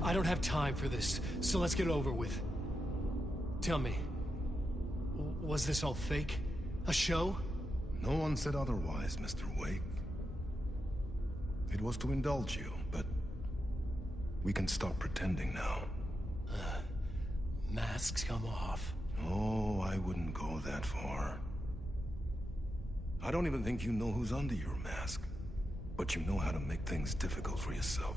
I don't have time for this, so let's get it over with. Tell me, was this all fake? A show? No one said otherwise, Mr. Wake. It was to indulge you, but we can stop pretending now. Masks come off. Oh, I wouldn't go that far. I don't even think you know who's under your mask, but you know how to make things difficult for yourself.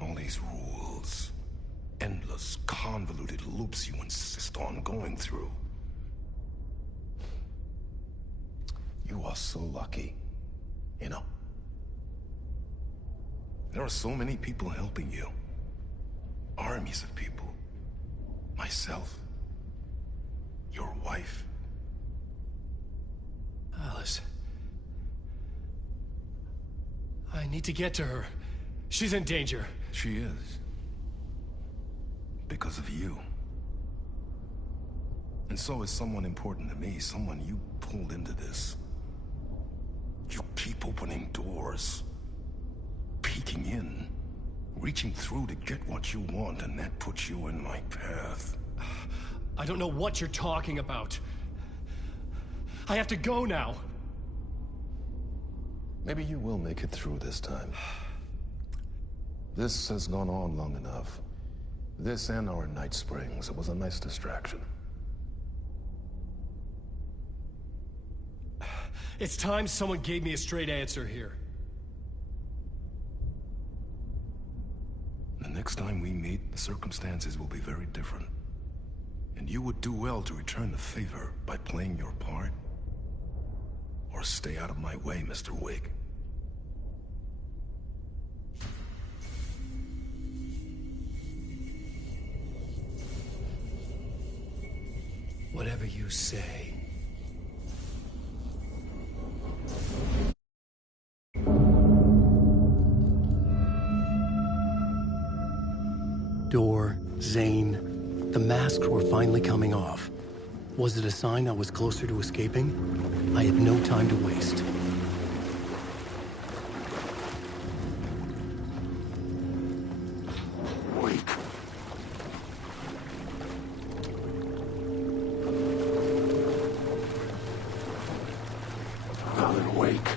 All these rules, endless, convoluted loops you insist on going through. You are so lucky, you know? There are so many people helping you. Armies of people. Myself. Your wife. Alice. I need to get to her. She's in danger. She is. Because of you. And so is someone important to me, someone you pulled into this. You keep opening doors. Peeking in. Reaching through to get what you want, and that puts you in my path. I don't know what you're talking about. I have to go now. Maybe you will make it through this time. This has gone on long enough. This and our Night Springs. It was a nice distraction. It's time someone gave me a straight answer here. next time we meet, the circumstances will be very different. And you would do well to return the favor by playing your part. Or stay out of my way, Mr. Wake. Whatever you say. Door, Zane, the masks were finally coming off. Was it a sign I was closer to escaping? I had no time to waste. Wake. Alan Wake.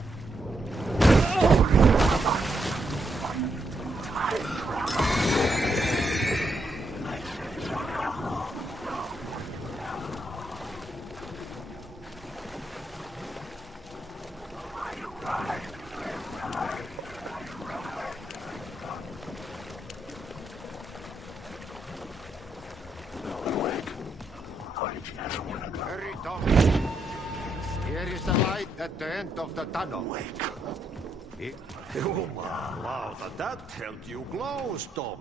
Hurry, Tom. Here is the light at the end of the tunnel. Wake. Jumalauta, that held you close, Tom.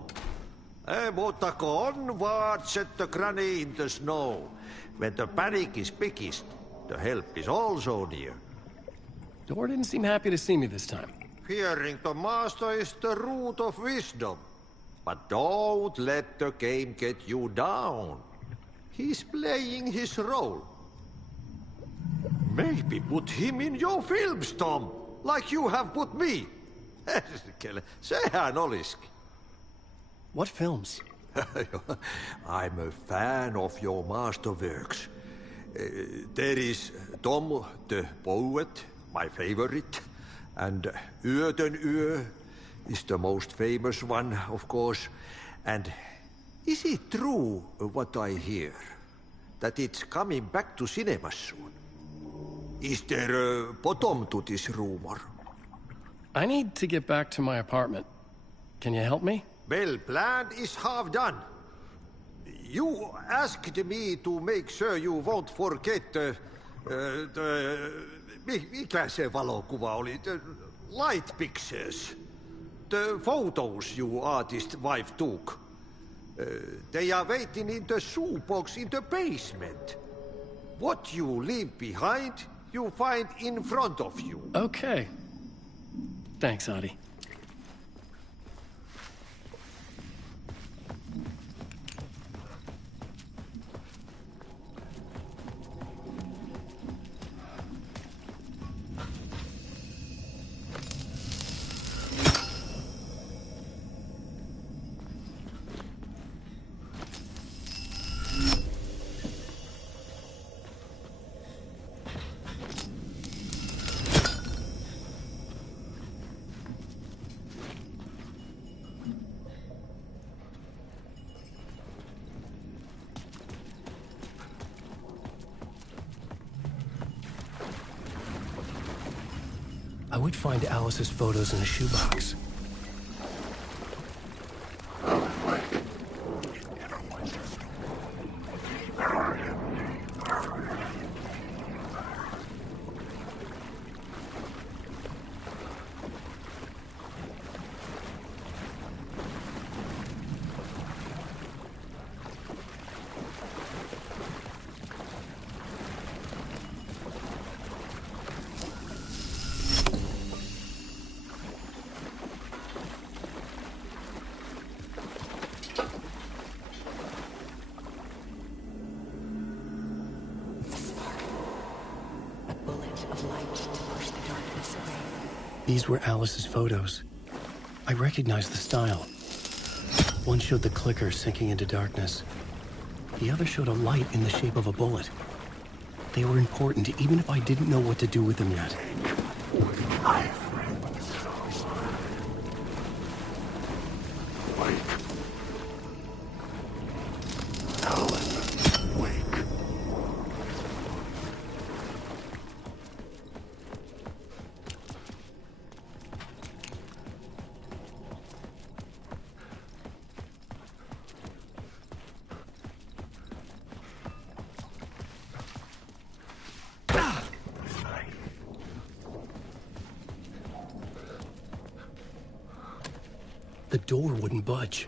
Mutta go onward, set the granny in the snow. When the panic is biggest, the help is also near. Door didn't seem happy to see me this time. Fearing the master is the root of wisdom. But don't let the game get you down. He's playing his role. Maybe put him in your films, Tom, like you have put me. Sehän olisikin. What films? I'm a fan of your masterworks. There is Tom the Poet, my favorite, and Yöden Yö is the most famous one, of course. And is it true what I hear, that it's coming back to cinemas soon? Is there a bottom to this rumor? I need to get back to my apartment. Can you help me? Well, plan is half done. You asked me to make sure you won't forget mikä se valokuva oli? The light pictures. The photos your artist wife took. They are waiting in the shoebox in the basement. What you leave behind, you find in front of you. Okay. Thanks, Adi. I would find Alice's photos in a shoebox. These were Alice's photos. I recognized the style. One showed the clicker sinking into darkness. The other showed a light in the shape of a bullet. They were important, even if I didn't know what to do with them yet. The door wouldn't budge.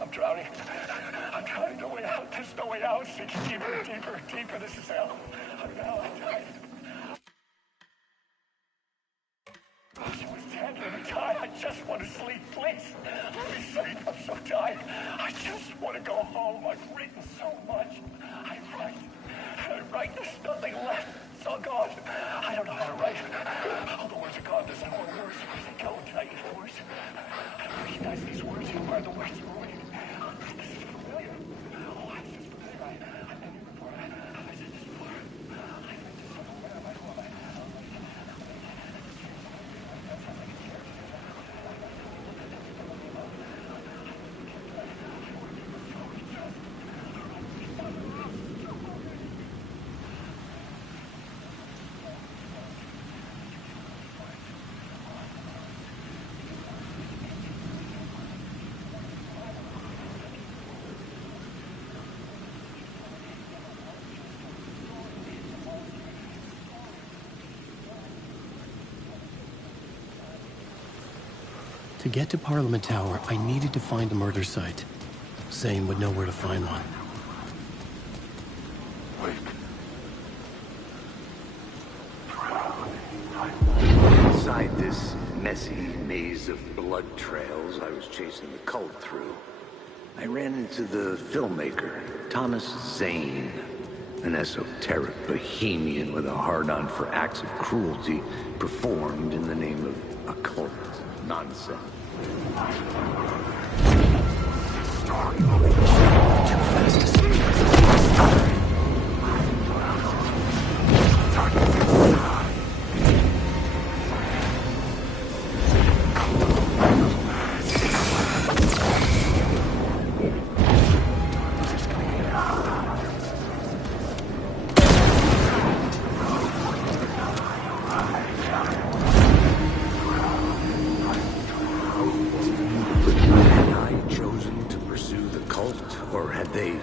I'm drowning. I'm drowning. No way out. There's no way out. It's deeper, deeper, deeper. This is hell. I'm dying. Oh, she was dead. Let me die. I just want to sleep, please. Let me sleep. I'm so tired. I just want to go home. I've written so much. I write. There's nothing left. It's all gone. I don't know how to write. All the words are gone. There's no more words. Where they go? Did I get words? I don't recognize these words. Who are the words for me? This is familiar. Oh, it's just familiar. I've been here before. I've said this before. I've been this before. Where am I? Who am I? That sounds like a character. To get to Parliament Tower, I needed to find a murder site. Zane would know where to find one. Inside this messy maze of blood trails I was chasing the cult through, I ran into the filmmaker, Thomas Zane, an esoteric bohemian with a hard-on for acts of cruelty performed in the name of occult nonsense.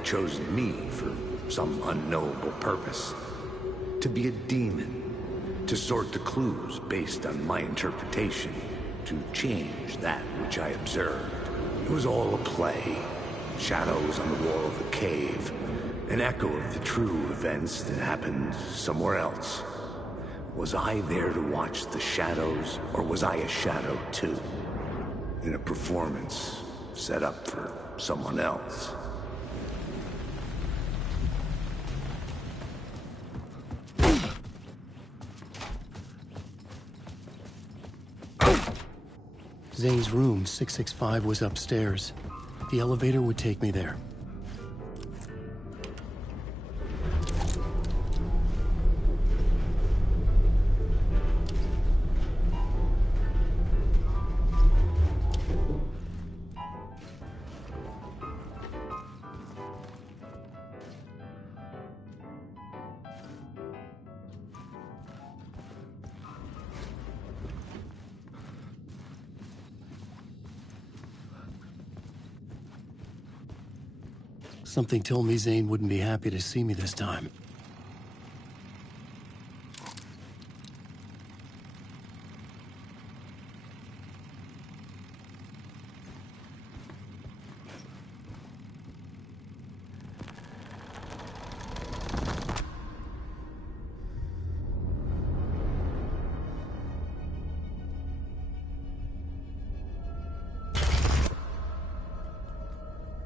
Chosen me for some unknowable purpose. To be a demon, to sort the clues based on my interpretation, to change that which I observed. It was all a play. Shadows on the wall of the cave, an echo of the true events that happened somewhere else. Was I there to watch the shadows, or was I a shadow too? In a performance set up for someone else. Zane's room, 665, was upstairs. The elevator would take me there. Something told me Zane wouldn't be happy to see me this time.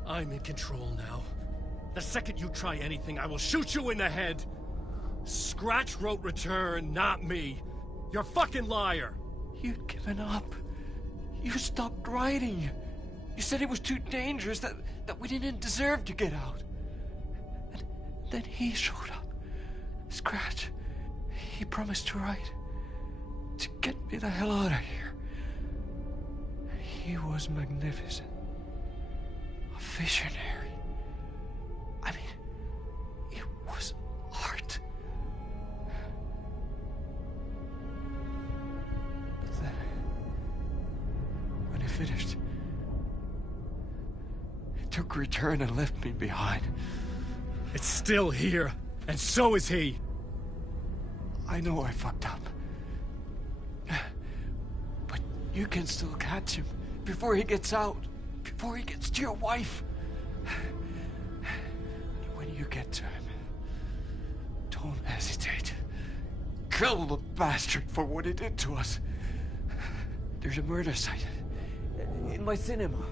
I'm in control now. The second you try anything, I will shoot you in the head! Scratch wrote return, not me. You're a fucking liar! You'd given up. You stopped writing. You said it was too dangerous, that we didn't deserve to get out. And then he showed up. Scratch. He promised to write. To get me the hell out of here. He was magnificent. A visionary. I mean, it was art. But then, when he finished, he took a return and left me behind. It's still here, and so is he. I know I fucked up. But you can still catch him before he gets out, before he gets to your wife. When you get to him, don't hesitate. Kill the bastard for what he did to us. There's a murder site in my cinema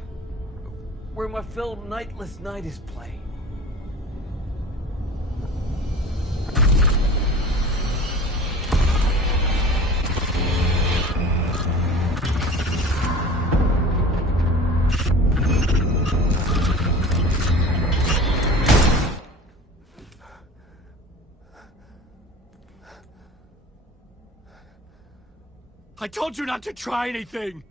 where my film Nightless Night is playing. I told you not to try anything!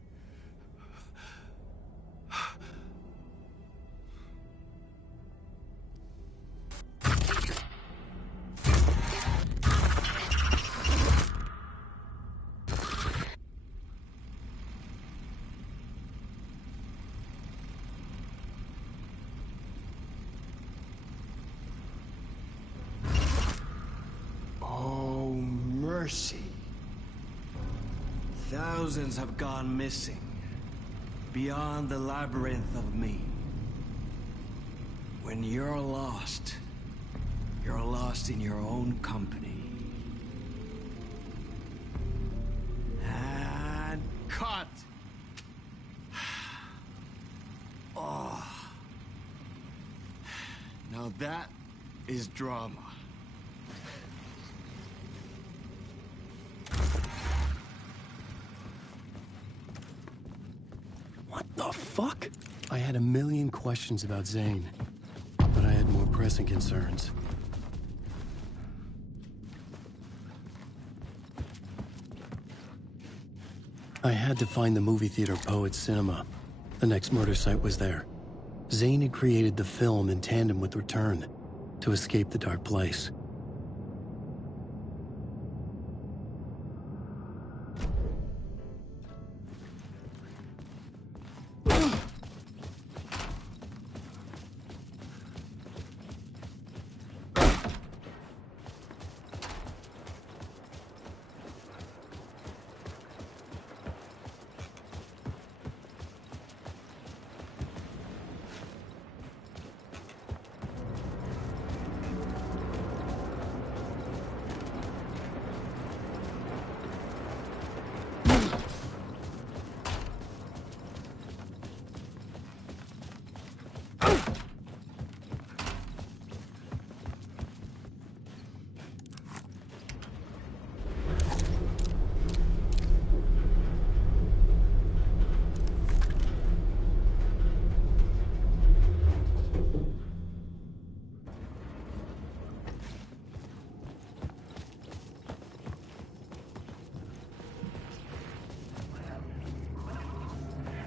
Oh, mercy. Thousands have gone missing, beyond the labyrinth of me. When you're lost in your own company. And cut! Oh. Now that is drama. What the fuck? I had a million questions about Zane, but I had more pressing concerns. I had to find the movie theater Poets Cinema. The next murder site was there. Zane had created the film in tandem with Return to escape the dark place.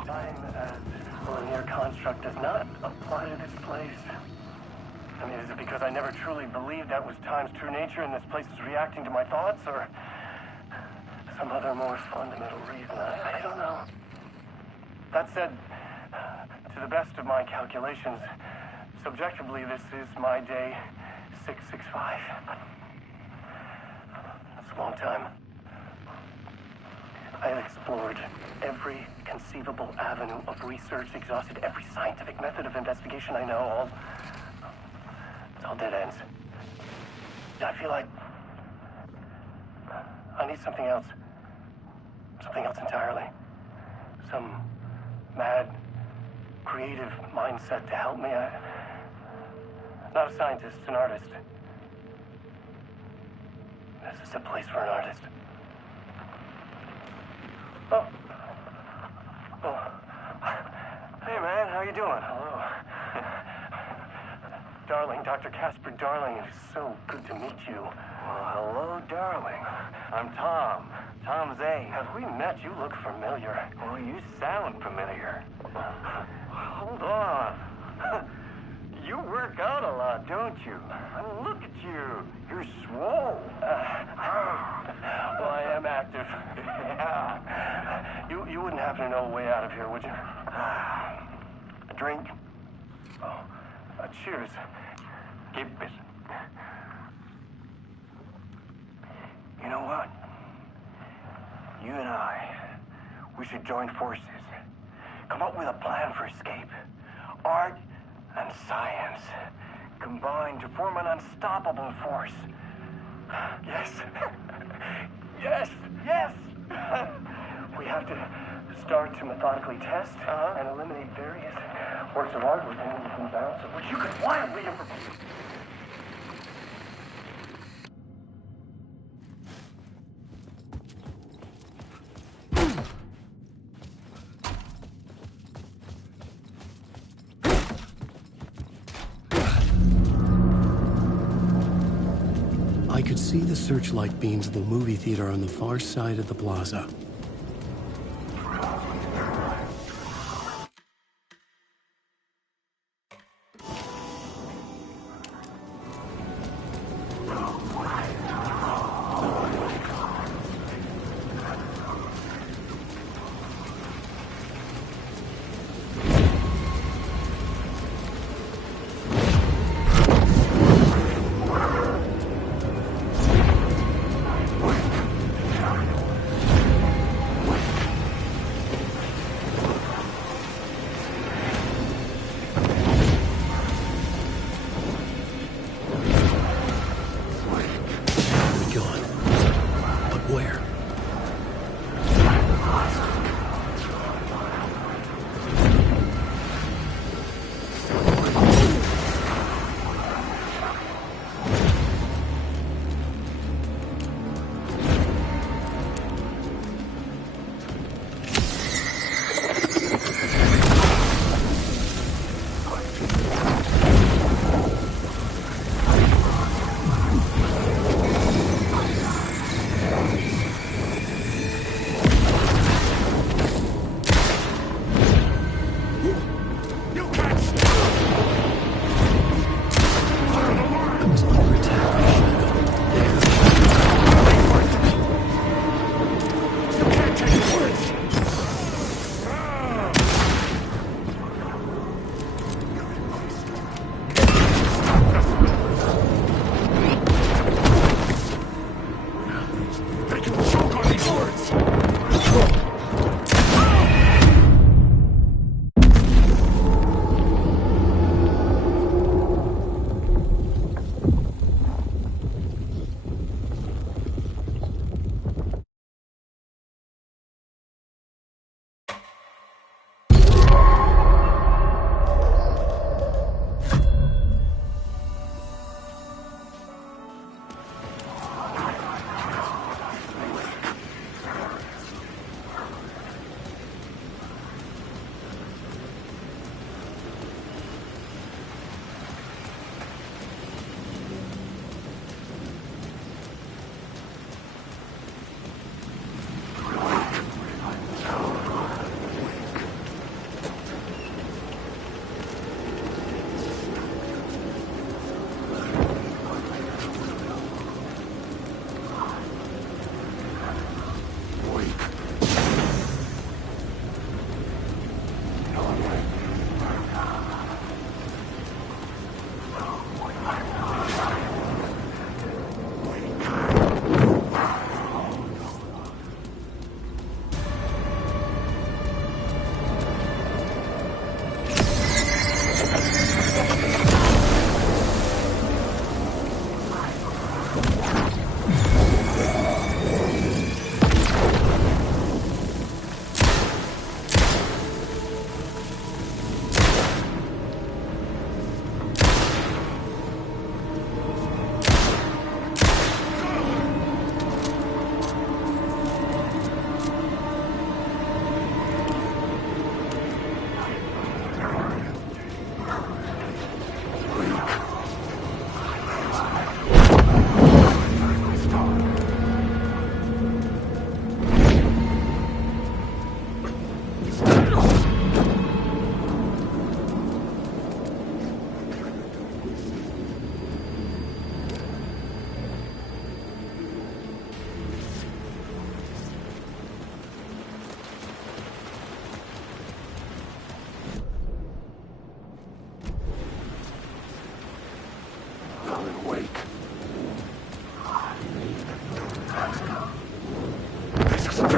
Time as a linear construct does not apply to this place. I mean, is it because I never truly believed that was time's true nature and this place is reacting to my thoughts, or some other more fundamental reason? I don't know. That said, to the best of my calculations, subjectively, this is my day 665. That's a long time. I have explored every conceivable avenue of research, exhausted every scientific method of investigation I know, it's all dead ends. I feel like I need something else. Something else entirely. Some mad, creative mindset to help me. I'm not a scientist, an artist. This is a place for an artist. Oh, you doing? Hello. Darling, Dr. Casper Darling, it is so good to meet you. Well, hello, darling. I'm Tom. Tom Zane. Have we met? You look familiar. Well, you sound familiar. Hold on. You work out a lot, don't you? Look at you. You're swole. Well, I am active. Yeah. You wouldn't happen to know a way out of here, would you? A drink? Oh, cheers. Keep it. You know what? You and I, we should join forces. Come up with a plan for escape. Art and science combined to form an unstoppable force. Yes. Yes. Yes. We have to start to methodically test and eliminate various works of art within the bounds of which you could wildly improve. I could see the searchlight beams of the movie theater on the far side of the plaza.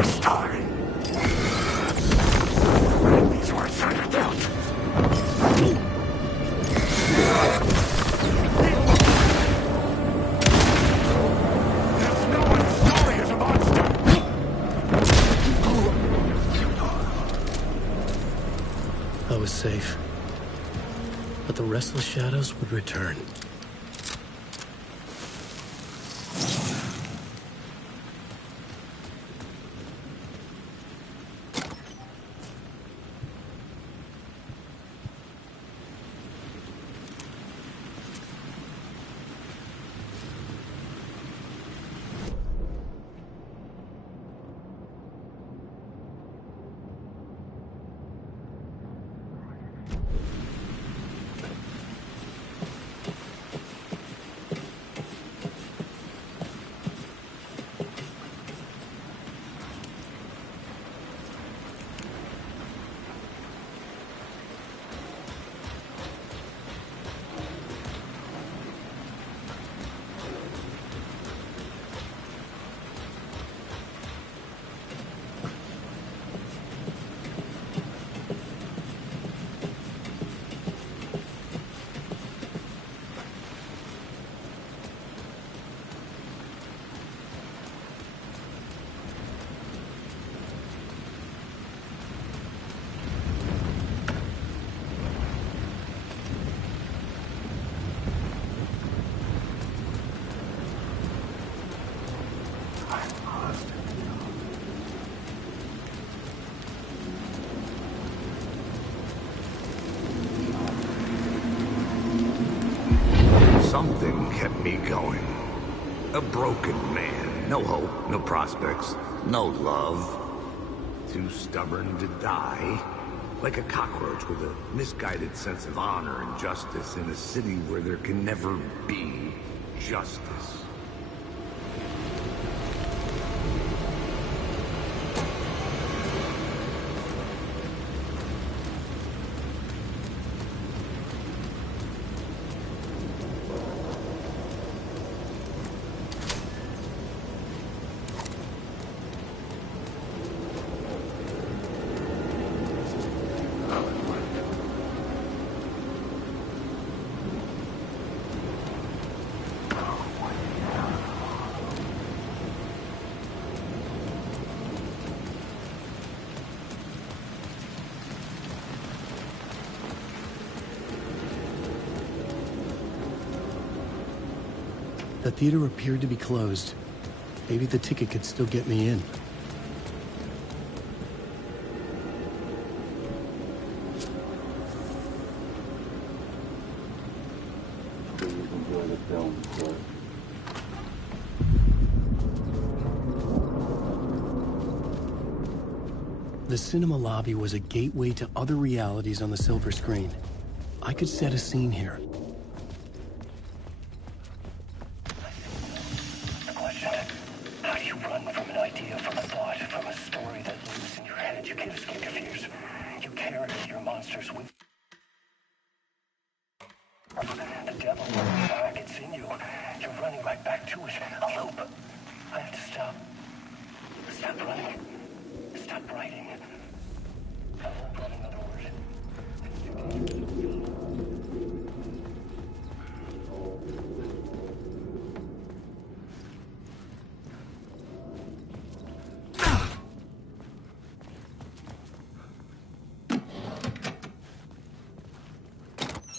your story. These words under doubt. There's no one's story as a monster. I was safe. But the restless shadows would return. Something kept me going. A broken man. No hope, no prospects, no love. Too stubborn to die. Like a cockroach with a misguided sense of honor and justice in a city where there can never be justice. The theater appeared to be closed. Maybe the ticket could still get me in. The cinema lobby was a gateway to other realities on the silver screen. I could set a scene here.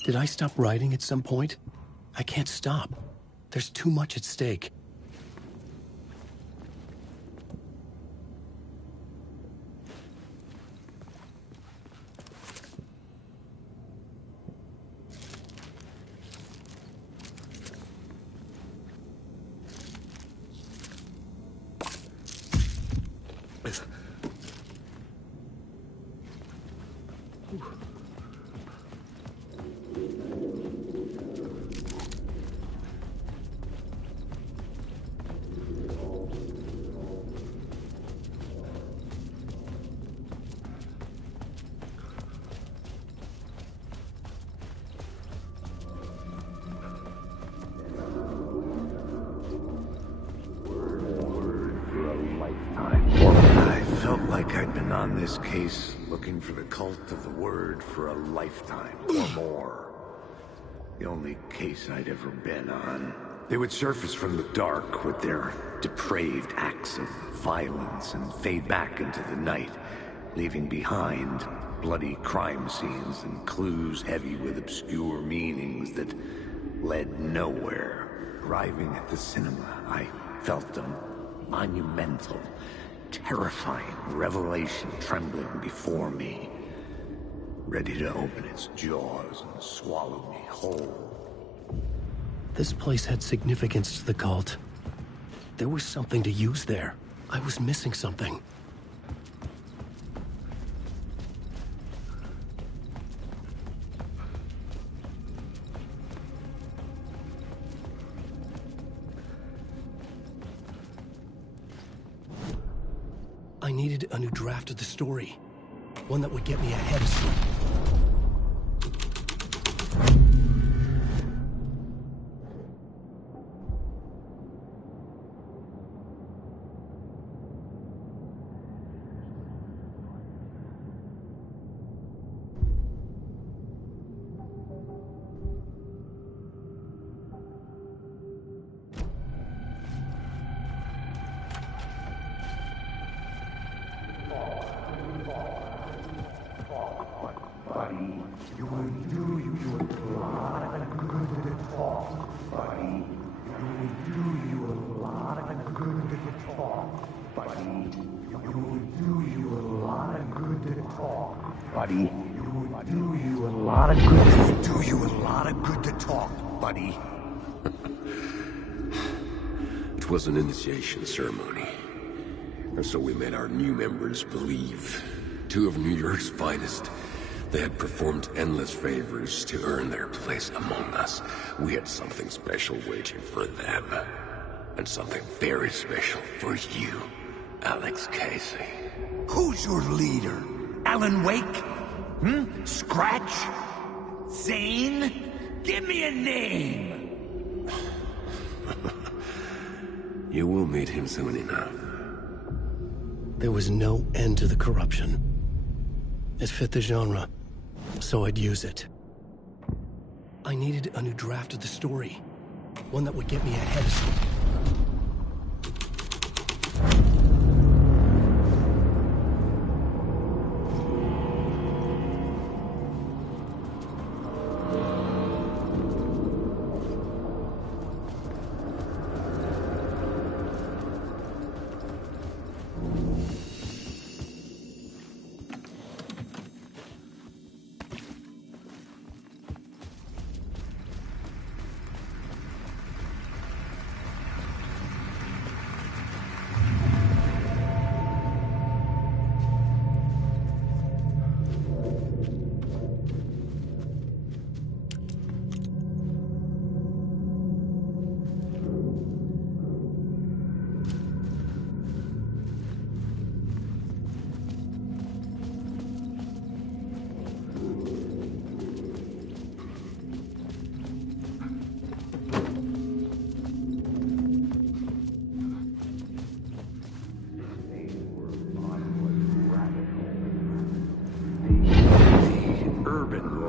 Did I stop writing at some point? I can't stop. There's too much at stake. Or die. like I'd been on this case looking for the cult of the word for a lifetime or more. The only case I'd ever been on. They would surface from the dark with their depraved acts of violence and fade back into the night, leaving behind bloody crime scenes and clues heavy with obscure meanings that led nowhere. Arriving at the cinema, I felt a monumental, terrifying revelation trembling before me, ready to open its jaws and swallow me whole. This place had significance to the cult. There was something to use there. I was missing something. I needed a new draft of the story. One that would get me ahead of some. It was an initiation ceremony. And so we made our new members believe. Two of New York's finest. They had performed endless favors to earn their place among us. We had something special waiting for them. And something very special for you, Alex Casey. Who's your leader? Alan Wake? Scratch? Zane? Give me a name! You will meet him soon enough. There was no end to the corruption. It fit the genre, so I'd use it. I needed a new draft of the story. One that would get me ahead of some.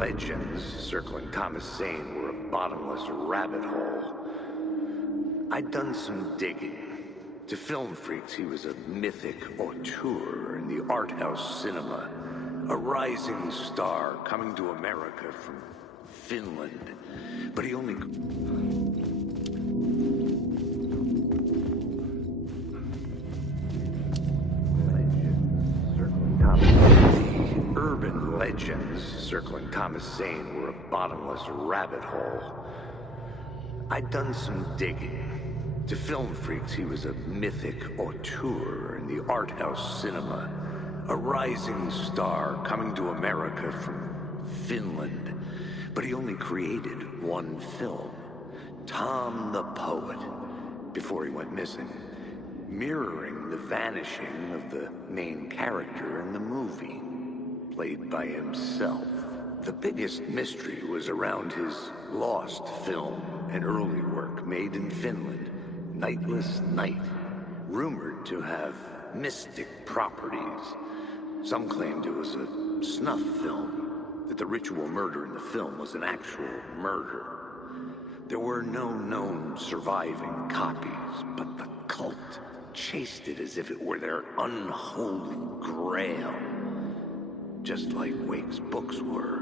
Legends circling Thomas Zane were a bottomless rabbit hole. I'd done some digging. To film freaks, he was a mythic auteur in the art house cinema. A rising star coming to America from Finland. But he only... Urban legends circling Thomas Zane were a bottomless rabbit hole. I'd done some digging. To film freaks, he was a mythic auteur in the art house cinema. A rising star coming to America from Finland. But he only created one film, Tom the Poet, before he went missing, mirroring the vanishing of the main character in the movie, played by himself. The biggest mystery was around his lost film, an early work made in Finland, Nightless Night, rumored to have mystic properties. Some claimed it was a snuff film, that the ritual murder in the film was an actual murder. There were no known surviving copies, but the cult chased it as if it were their unholy grail, just like Wake's books were.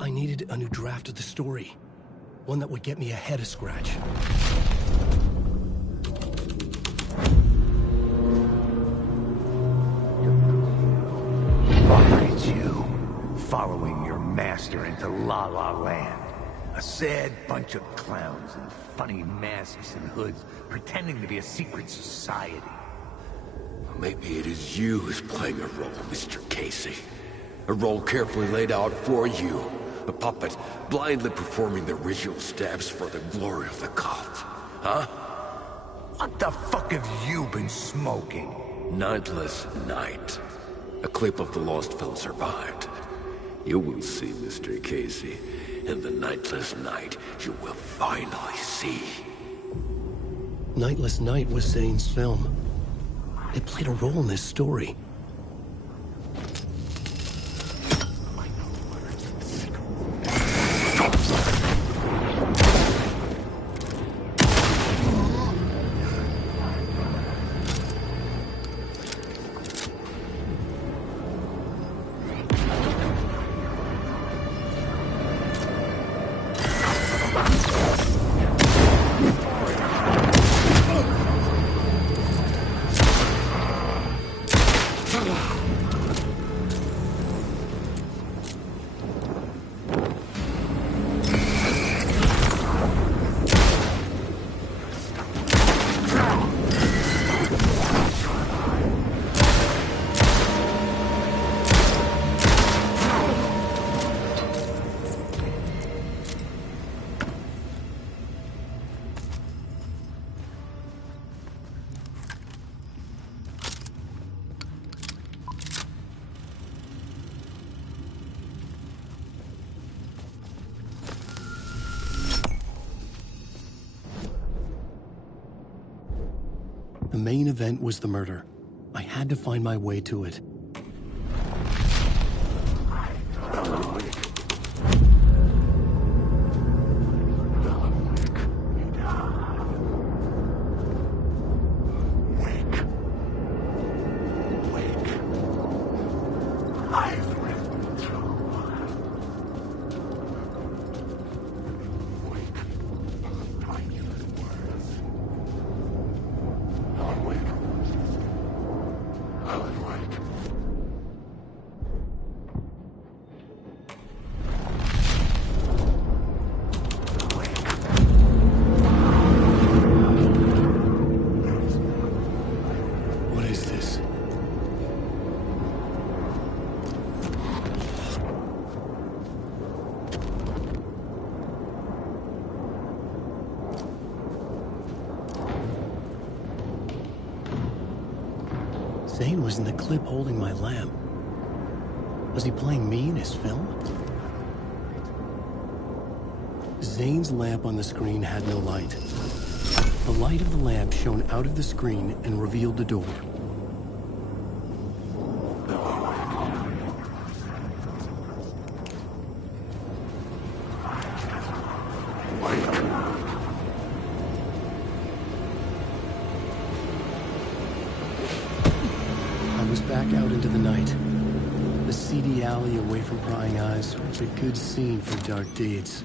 I needed a new draft of the story. One that would get me ahead of Scratch. Look at you, following your master into La La Land. A sad bunch of clowns in funny masks and hoods, pretending to be a secret society. Maybe it is you who's playing a role, Mr. Casey. A role carefully laid out for you. A puppet, blindly performing the ritual steps for the glory of the cult. Huh? What the fuck have you been smoking? Nightless Night. A clip of the lost film survived. You will see, Mr. Casey. In the Nightless Night, you will finally see. Nightless Night was Zane's film. It played a role in this story. The main event was the murder. I had to find my way to it. Zane was in the clip holding my lamp. Was he playing me in his film? Zane's lamp on the screen had no light. The light of the lamp shone out of the screen and revealed the door. I was back out into the night. The seedy alley away from prying eyes was a good scene for dark deeds.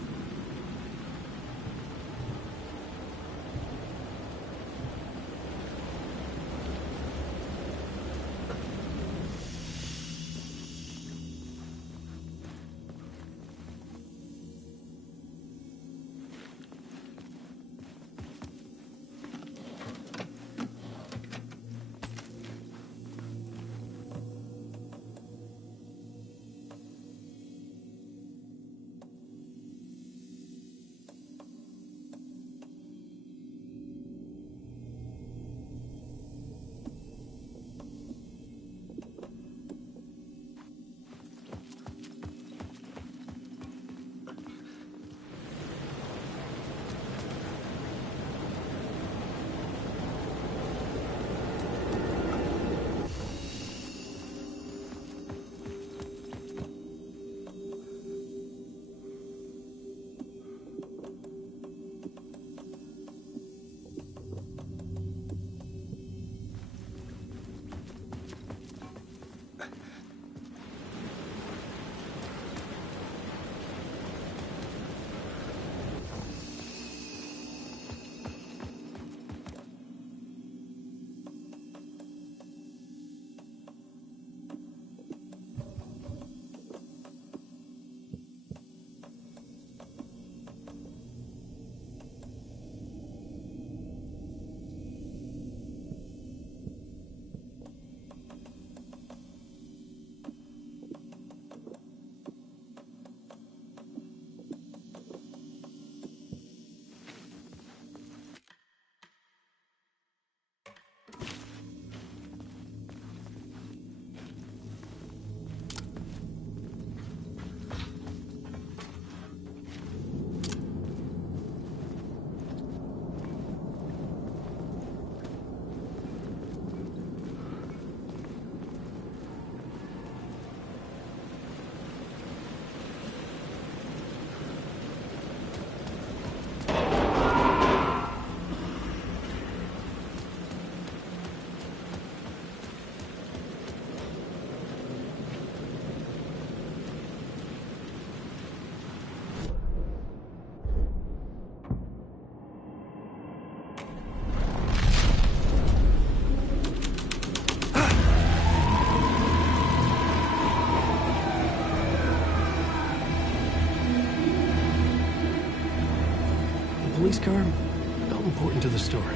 police car felt important to the story.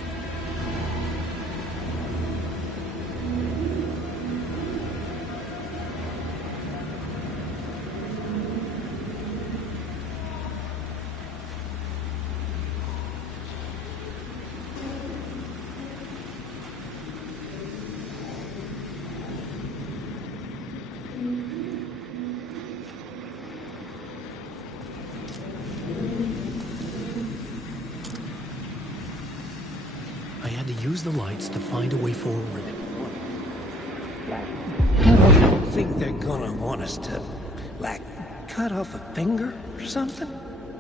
Use the lights to find a way forward. I don't think they're gonna want us to, like, cut off a finger or something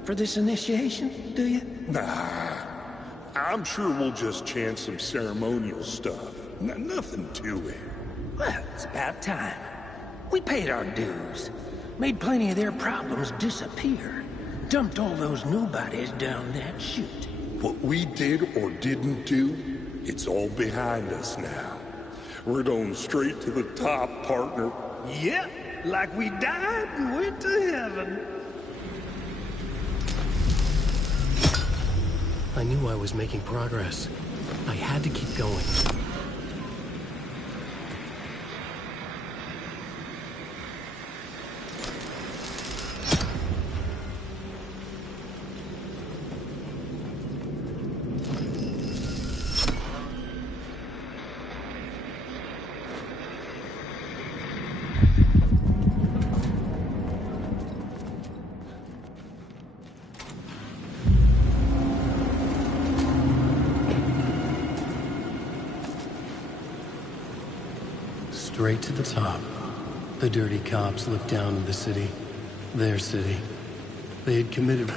for this initiation, do you? Nah. I'm sure we'll just chant some ceremonial stuff. Nothing to it. Well, it's about time. We paid our dues. Made plenty of their problems disappear. Dumped all those nobodies down that chute. What we did or didn't do, it's all behind us now. We're going straight to the top, partner. Yep, like we died and went to heaven. I knew I was making progress. I had to keep going. Straight to the top. The dirty cops looked down on the city. Their city. They had committed...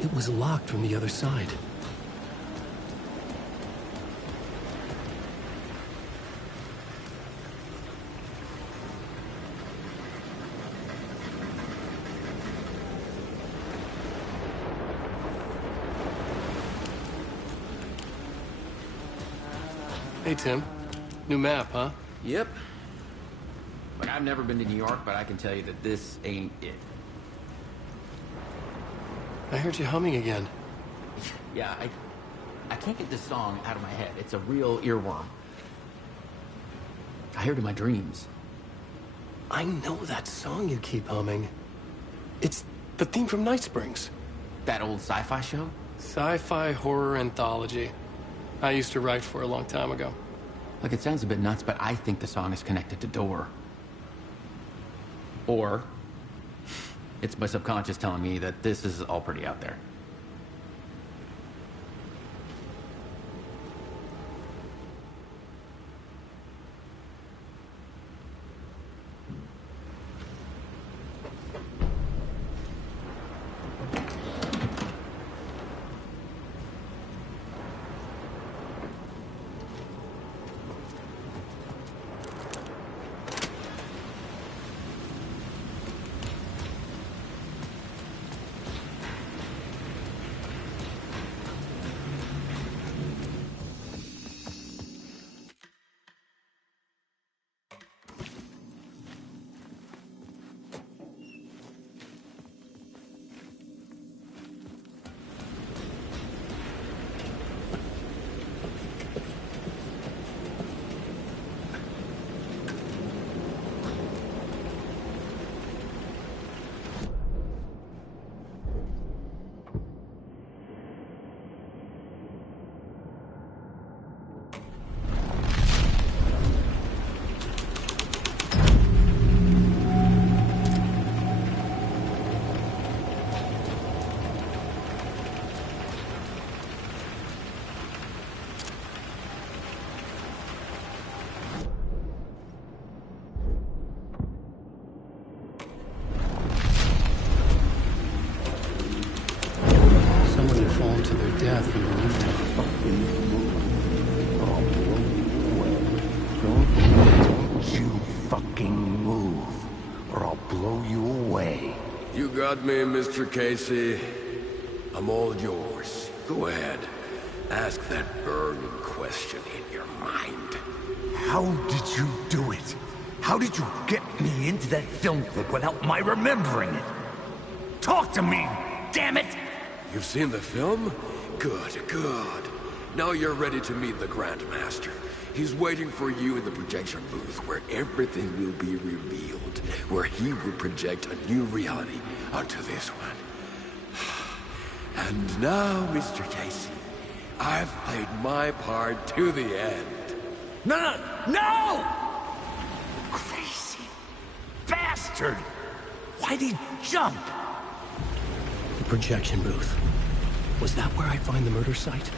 It was locked from the other side. Hey, Tim. New map, huh? Yep. Like, I've never been to New York, but I can tell you that this ain't it. I heard you humming again. Yeah, I can't get this song out of my head. It's a real earworm. I hear it in my dreams. I know that song you keep humming. It's the theme from Night Springs. That old sci-fi show? Sci-fi horror anthology. I used to write for a long time ago. Like, it sounds a bit nuts, but I think the song is connected to Door. Or it's my subconscious telling me that this is all pretty out there. path from the rooftop. Don't you fucking move, or I'll blow you away. You got me, Mr. Casey. I'm all yours. Go ahead. Ask that burning question in your mind. How did you do it? How did you get me into that film clip without my remembering it? Talk to me, damn it! You've seen the film? Good, good. Now you're ready to meet the Grandmaster. He's waiting for you in the projection booth where everything will be revealed, where he will project a new reality onto this one. And now, Mr. Casey, I've played my part to the end. No! Crazy bastard! Why'd he jump? The projection booth. Was that where I find the murder site?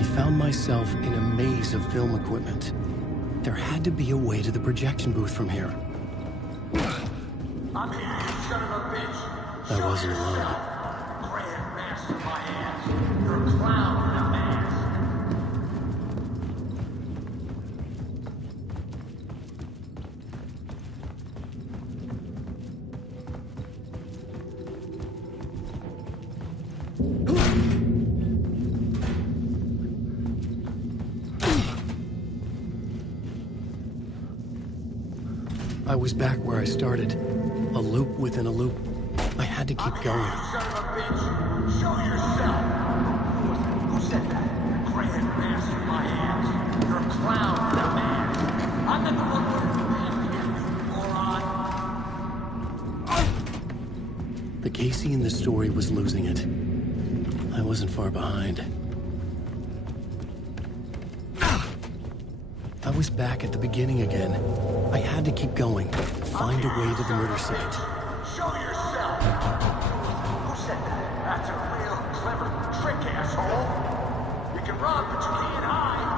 I found myself in a maze of film equipment. There had to be a way to the projection booth from here. I'm here, you son of a bitch. I wasn't alone. Grand master my ass. You're a clown in a mask. I was back where I started. A loop within a loop. I had to keep going. You son of a bitch. Show yourself. Who said that? Grand master my ass. You're a clown in a mask. I'm not the one wearing the mask here, you moron. The Casey in the story was losing it. I wasn't far behind. I was back at the beginning again. I had to keep going. Find a way to the murder site. Show yourself. Who said that? That's a real clever trick, asshole. You can run, but you can't hide.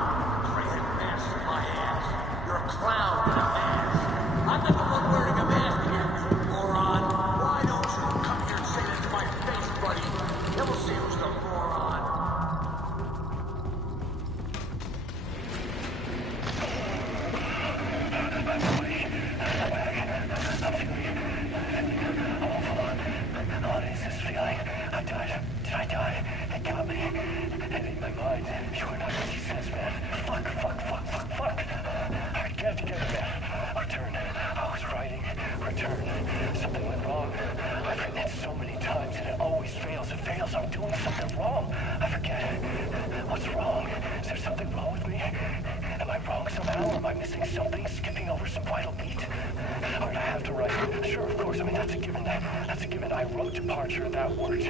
Grand master my ass. You're a clown in a mask. I'm not the one wearing a mask here, you moron. Why don't you come here and say that to my face, buddy? Then we'll see who's the moron. What is this feeling? I died. Did I die? It got me. And in my mind, you are not what he says, man. Fuck. I can't get it, man. Return. I was writing. Return. Something went wrong. I've written it so many times and it always fails. It fails. I'm doing something wrong. I forget. What's wrong? Is there something wrong with me? Am I wrong somehow? Am I missing something? Skipping over some vital beat? Or do I have to write? Sure, of course. I mean, that's a given. That's a given. I wrote departure. That worked.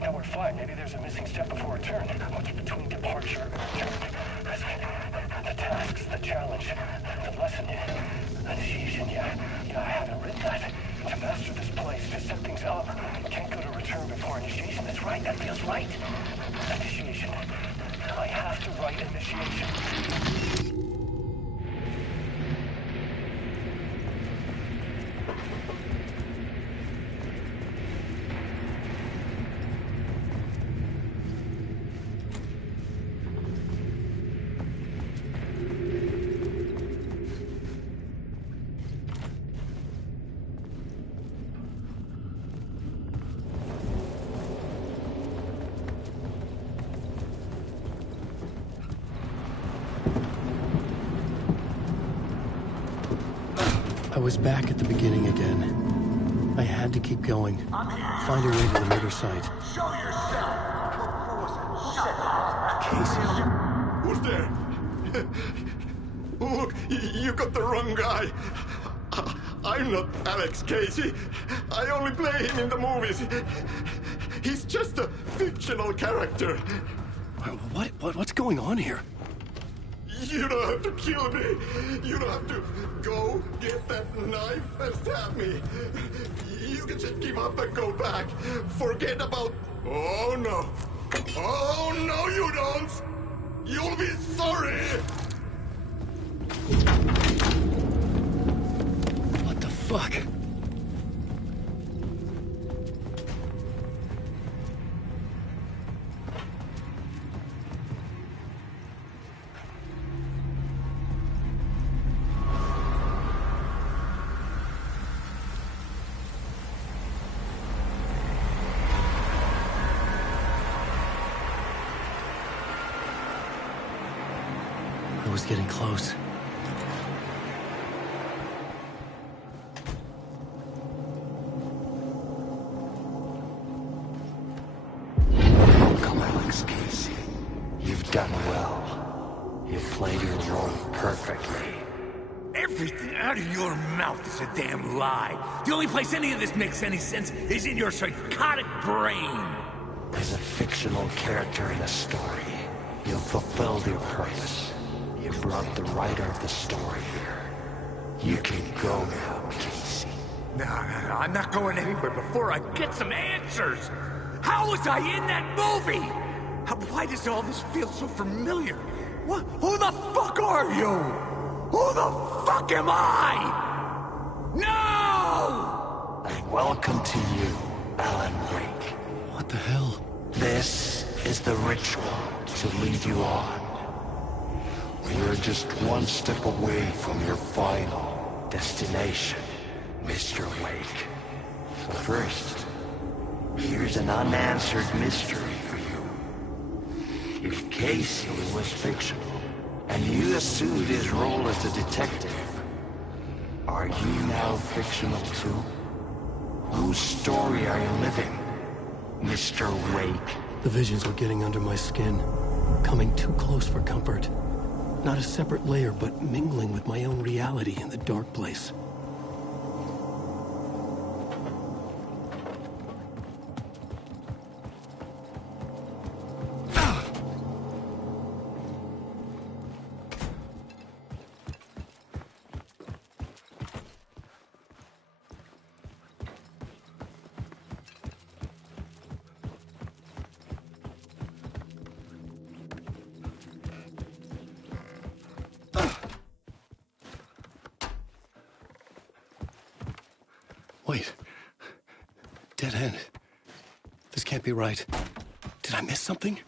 Now we're fine. Maybe there's a missing step before return. What's between departure and return? The tasks, the challenge, the lesson, initiation. Yeah, I haven't written that. To master this place, to set things up. Can't go to return before initiation. That's right. That feels right. Initiation. I have to write initiation. I was back at the beginning again. I had to keep going. Find a way to the murder site. Show yourself. Who was it? Casey? Who's there? Look, you got the wrong guy. I'm not Alex Casey. I only play him in the movies. He's just a fictional character. What's going on here? You don't have to kill me. You don't have to go get that knife and stab me. You can just give up and go back. Forget about... Oh, no. Oh, no, you don't. You'll be sorry. What the fuck? I was getting close. Welcome, Alex Casey. You've done well. You've played your role perfectly. Everything out of your mouth is a damn lie. The only place any of this makes any sense is in your psychotic brain. As a fictional character in a story, you've fulfilled your purpose. You brought the writer of the story here. You can go now, Casey. No, I'm not going anywhere before I get some answers. How was I in that movie? Why does all this feel so familiar? What? Who the fuck are you? Who the fuck am I? No! And welcome to you, Alan Wake. What the hell? This is the ritual to lead you on. We're just one step away from your final destination, Mr. Wake. But first, here's an unanswered mystery for you. If Casey was fictional, and you assumed his role as a detective, are you now fictional too? Whose story are you living, Mr. Wake? The visions were getting under my skin, coming too close for comfort. Not a separate layer, but mingling with my own reality in the dark place. Wait. Dead end. This can't be right. Did I miss something?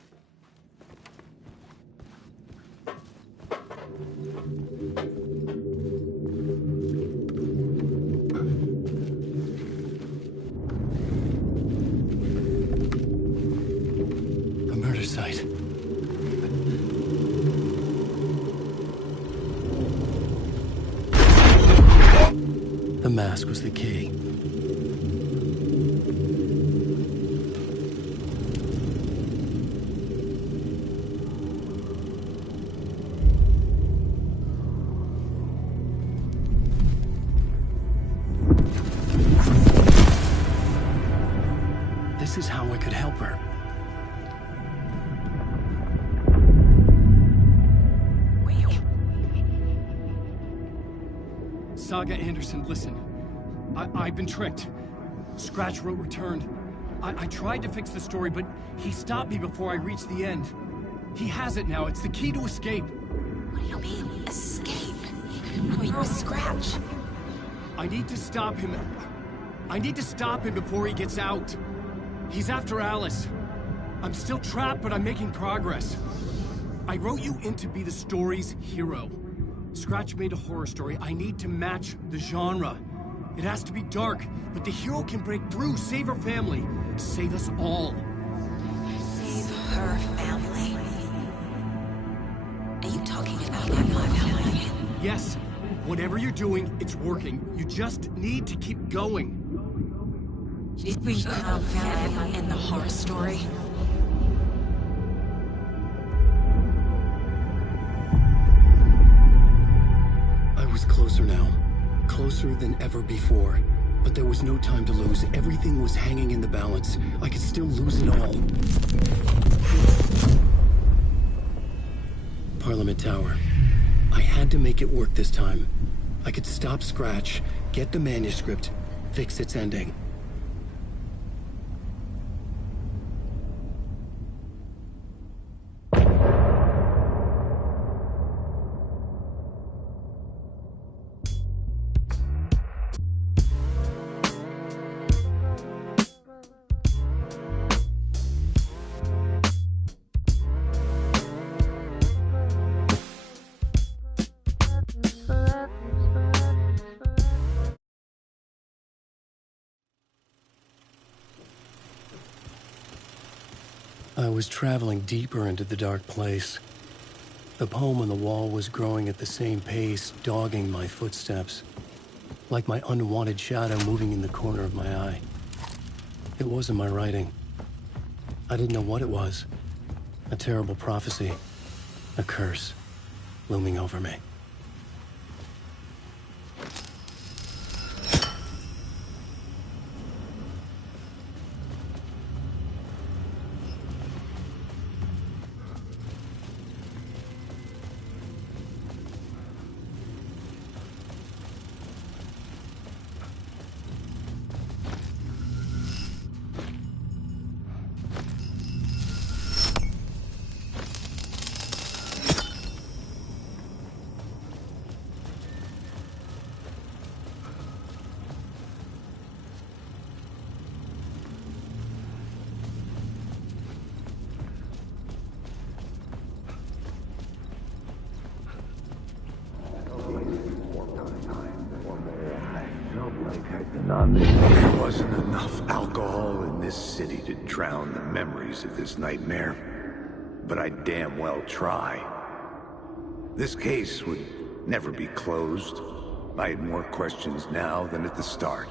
A murder site. The mask was the key. This is how I could help her. Saga Anderson, listen. I've been tricked. Scratch wrote returned. I tried to fix the story, but he stopped me before I reached the end. He has it now. It's the key to escape. What do you mean, escape? We're Scratch. I need to stop him. I need to stop him before he gets out. He's after Alice. I'm still trapped, but I'm making progress. I wrote you in to be the story's hero. Scratch made a horror story. I need to match the genre. It has to be dark, but the hero can break through, save her family, save us all. Save her family? Are you talking about my family? Yes. Whatever you're doing, it's working. You just need to keep going. She's become family in the horror story. I was closer now. Closer than ever before. But there was no time to lose. Everything was hanging in the balance. I could still lose it all. Parliament Tower. I had to make it work this time. I could stop Scratch, get the manuscript, fix its ending. I was traveling deeper into the dark place. The poem on the wall was growing at the same pace, dogging my footsteps, like my unwanted shadow moving in the corner of my eye. It wasn't my writing. I didn't know what it was. A terrible prophecy, a curse, looming over me. this city to drown the memories of this nightmare, but I'd damn well try. This case would never be closed. I had more questions now than at the start.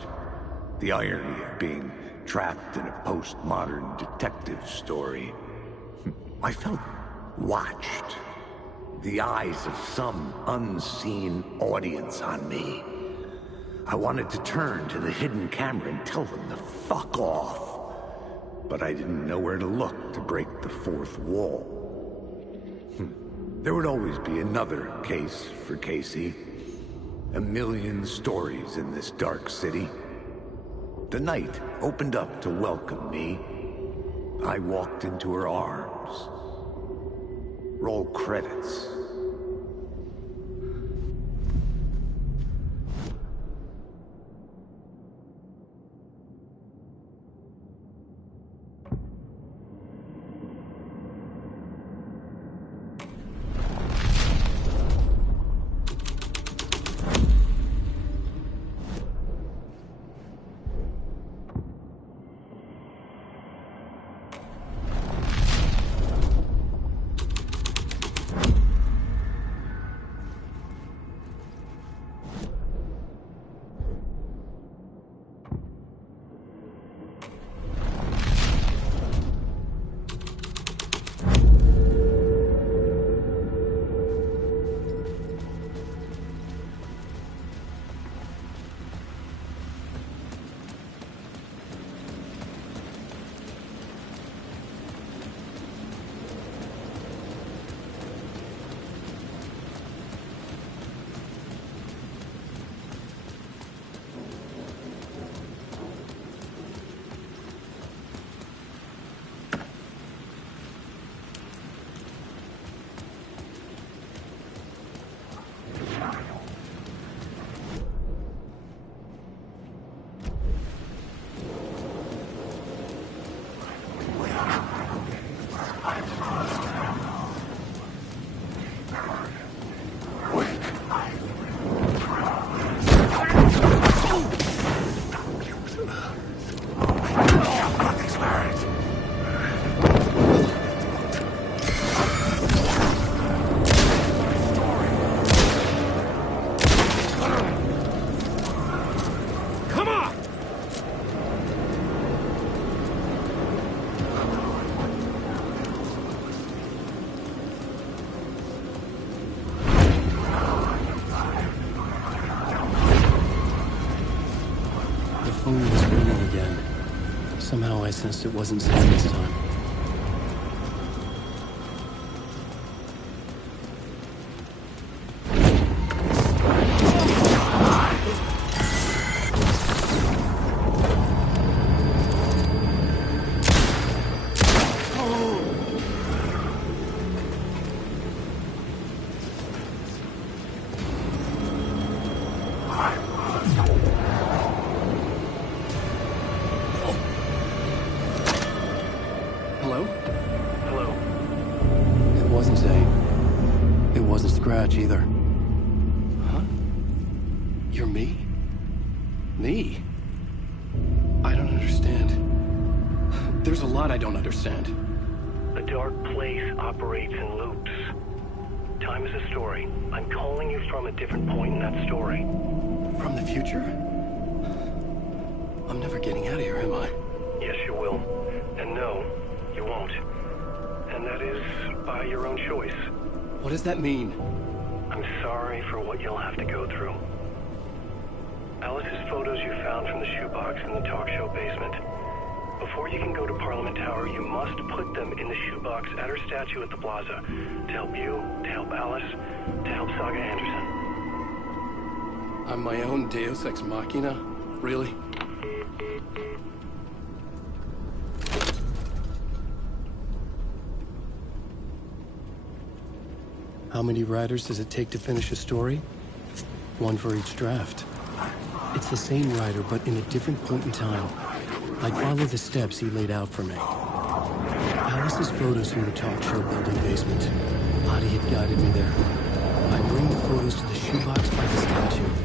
The irony of being trapped in a postmodern detective story. I felt watched. The eyes of some unseen audience on me. I wanted to turn to the hidden camera and tell them to fuck off. But I didn't know where to look to break the fourth wall. There would always be another case for Casey. A million stories in this dark city. The night opened up to welcome me. I walked into her arms. Roll credits. Somehow I sensed it wasn't Sam this time. Either. Huh? You're me? Me? I don't understand. There's a lot I don't understand. The dark place operates in loops. Time is a story. I'm calling you from a different point in that story. From the future? I'm never getting out of here, am I? Yes, you will. And no, you won't. And that is by your own choice. What does that mean? I'm sorry for what you'll have to go through. Alice's photos you found from the shoebox in the talk show basement. Before you can go to Parliament Tower, you must put them in the shoebox at her statue at the plaza. To help you, to help Alice, to help Saga Anderson. I'm my own Deus Ex Machina? Really? How many writers does it take to finish a story? One for each draft. It's the same writer, but in a different point in time. I'd follow the steps he laid out for me. Alice's photos from the talk show building basement. Adi had guided me there. I bring the photos to the shoebox by the statue.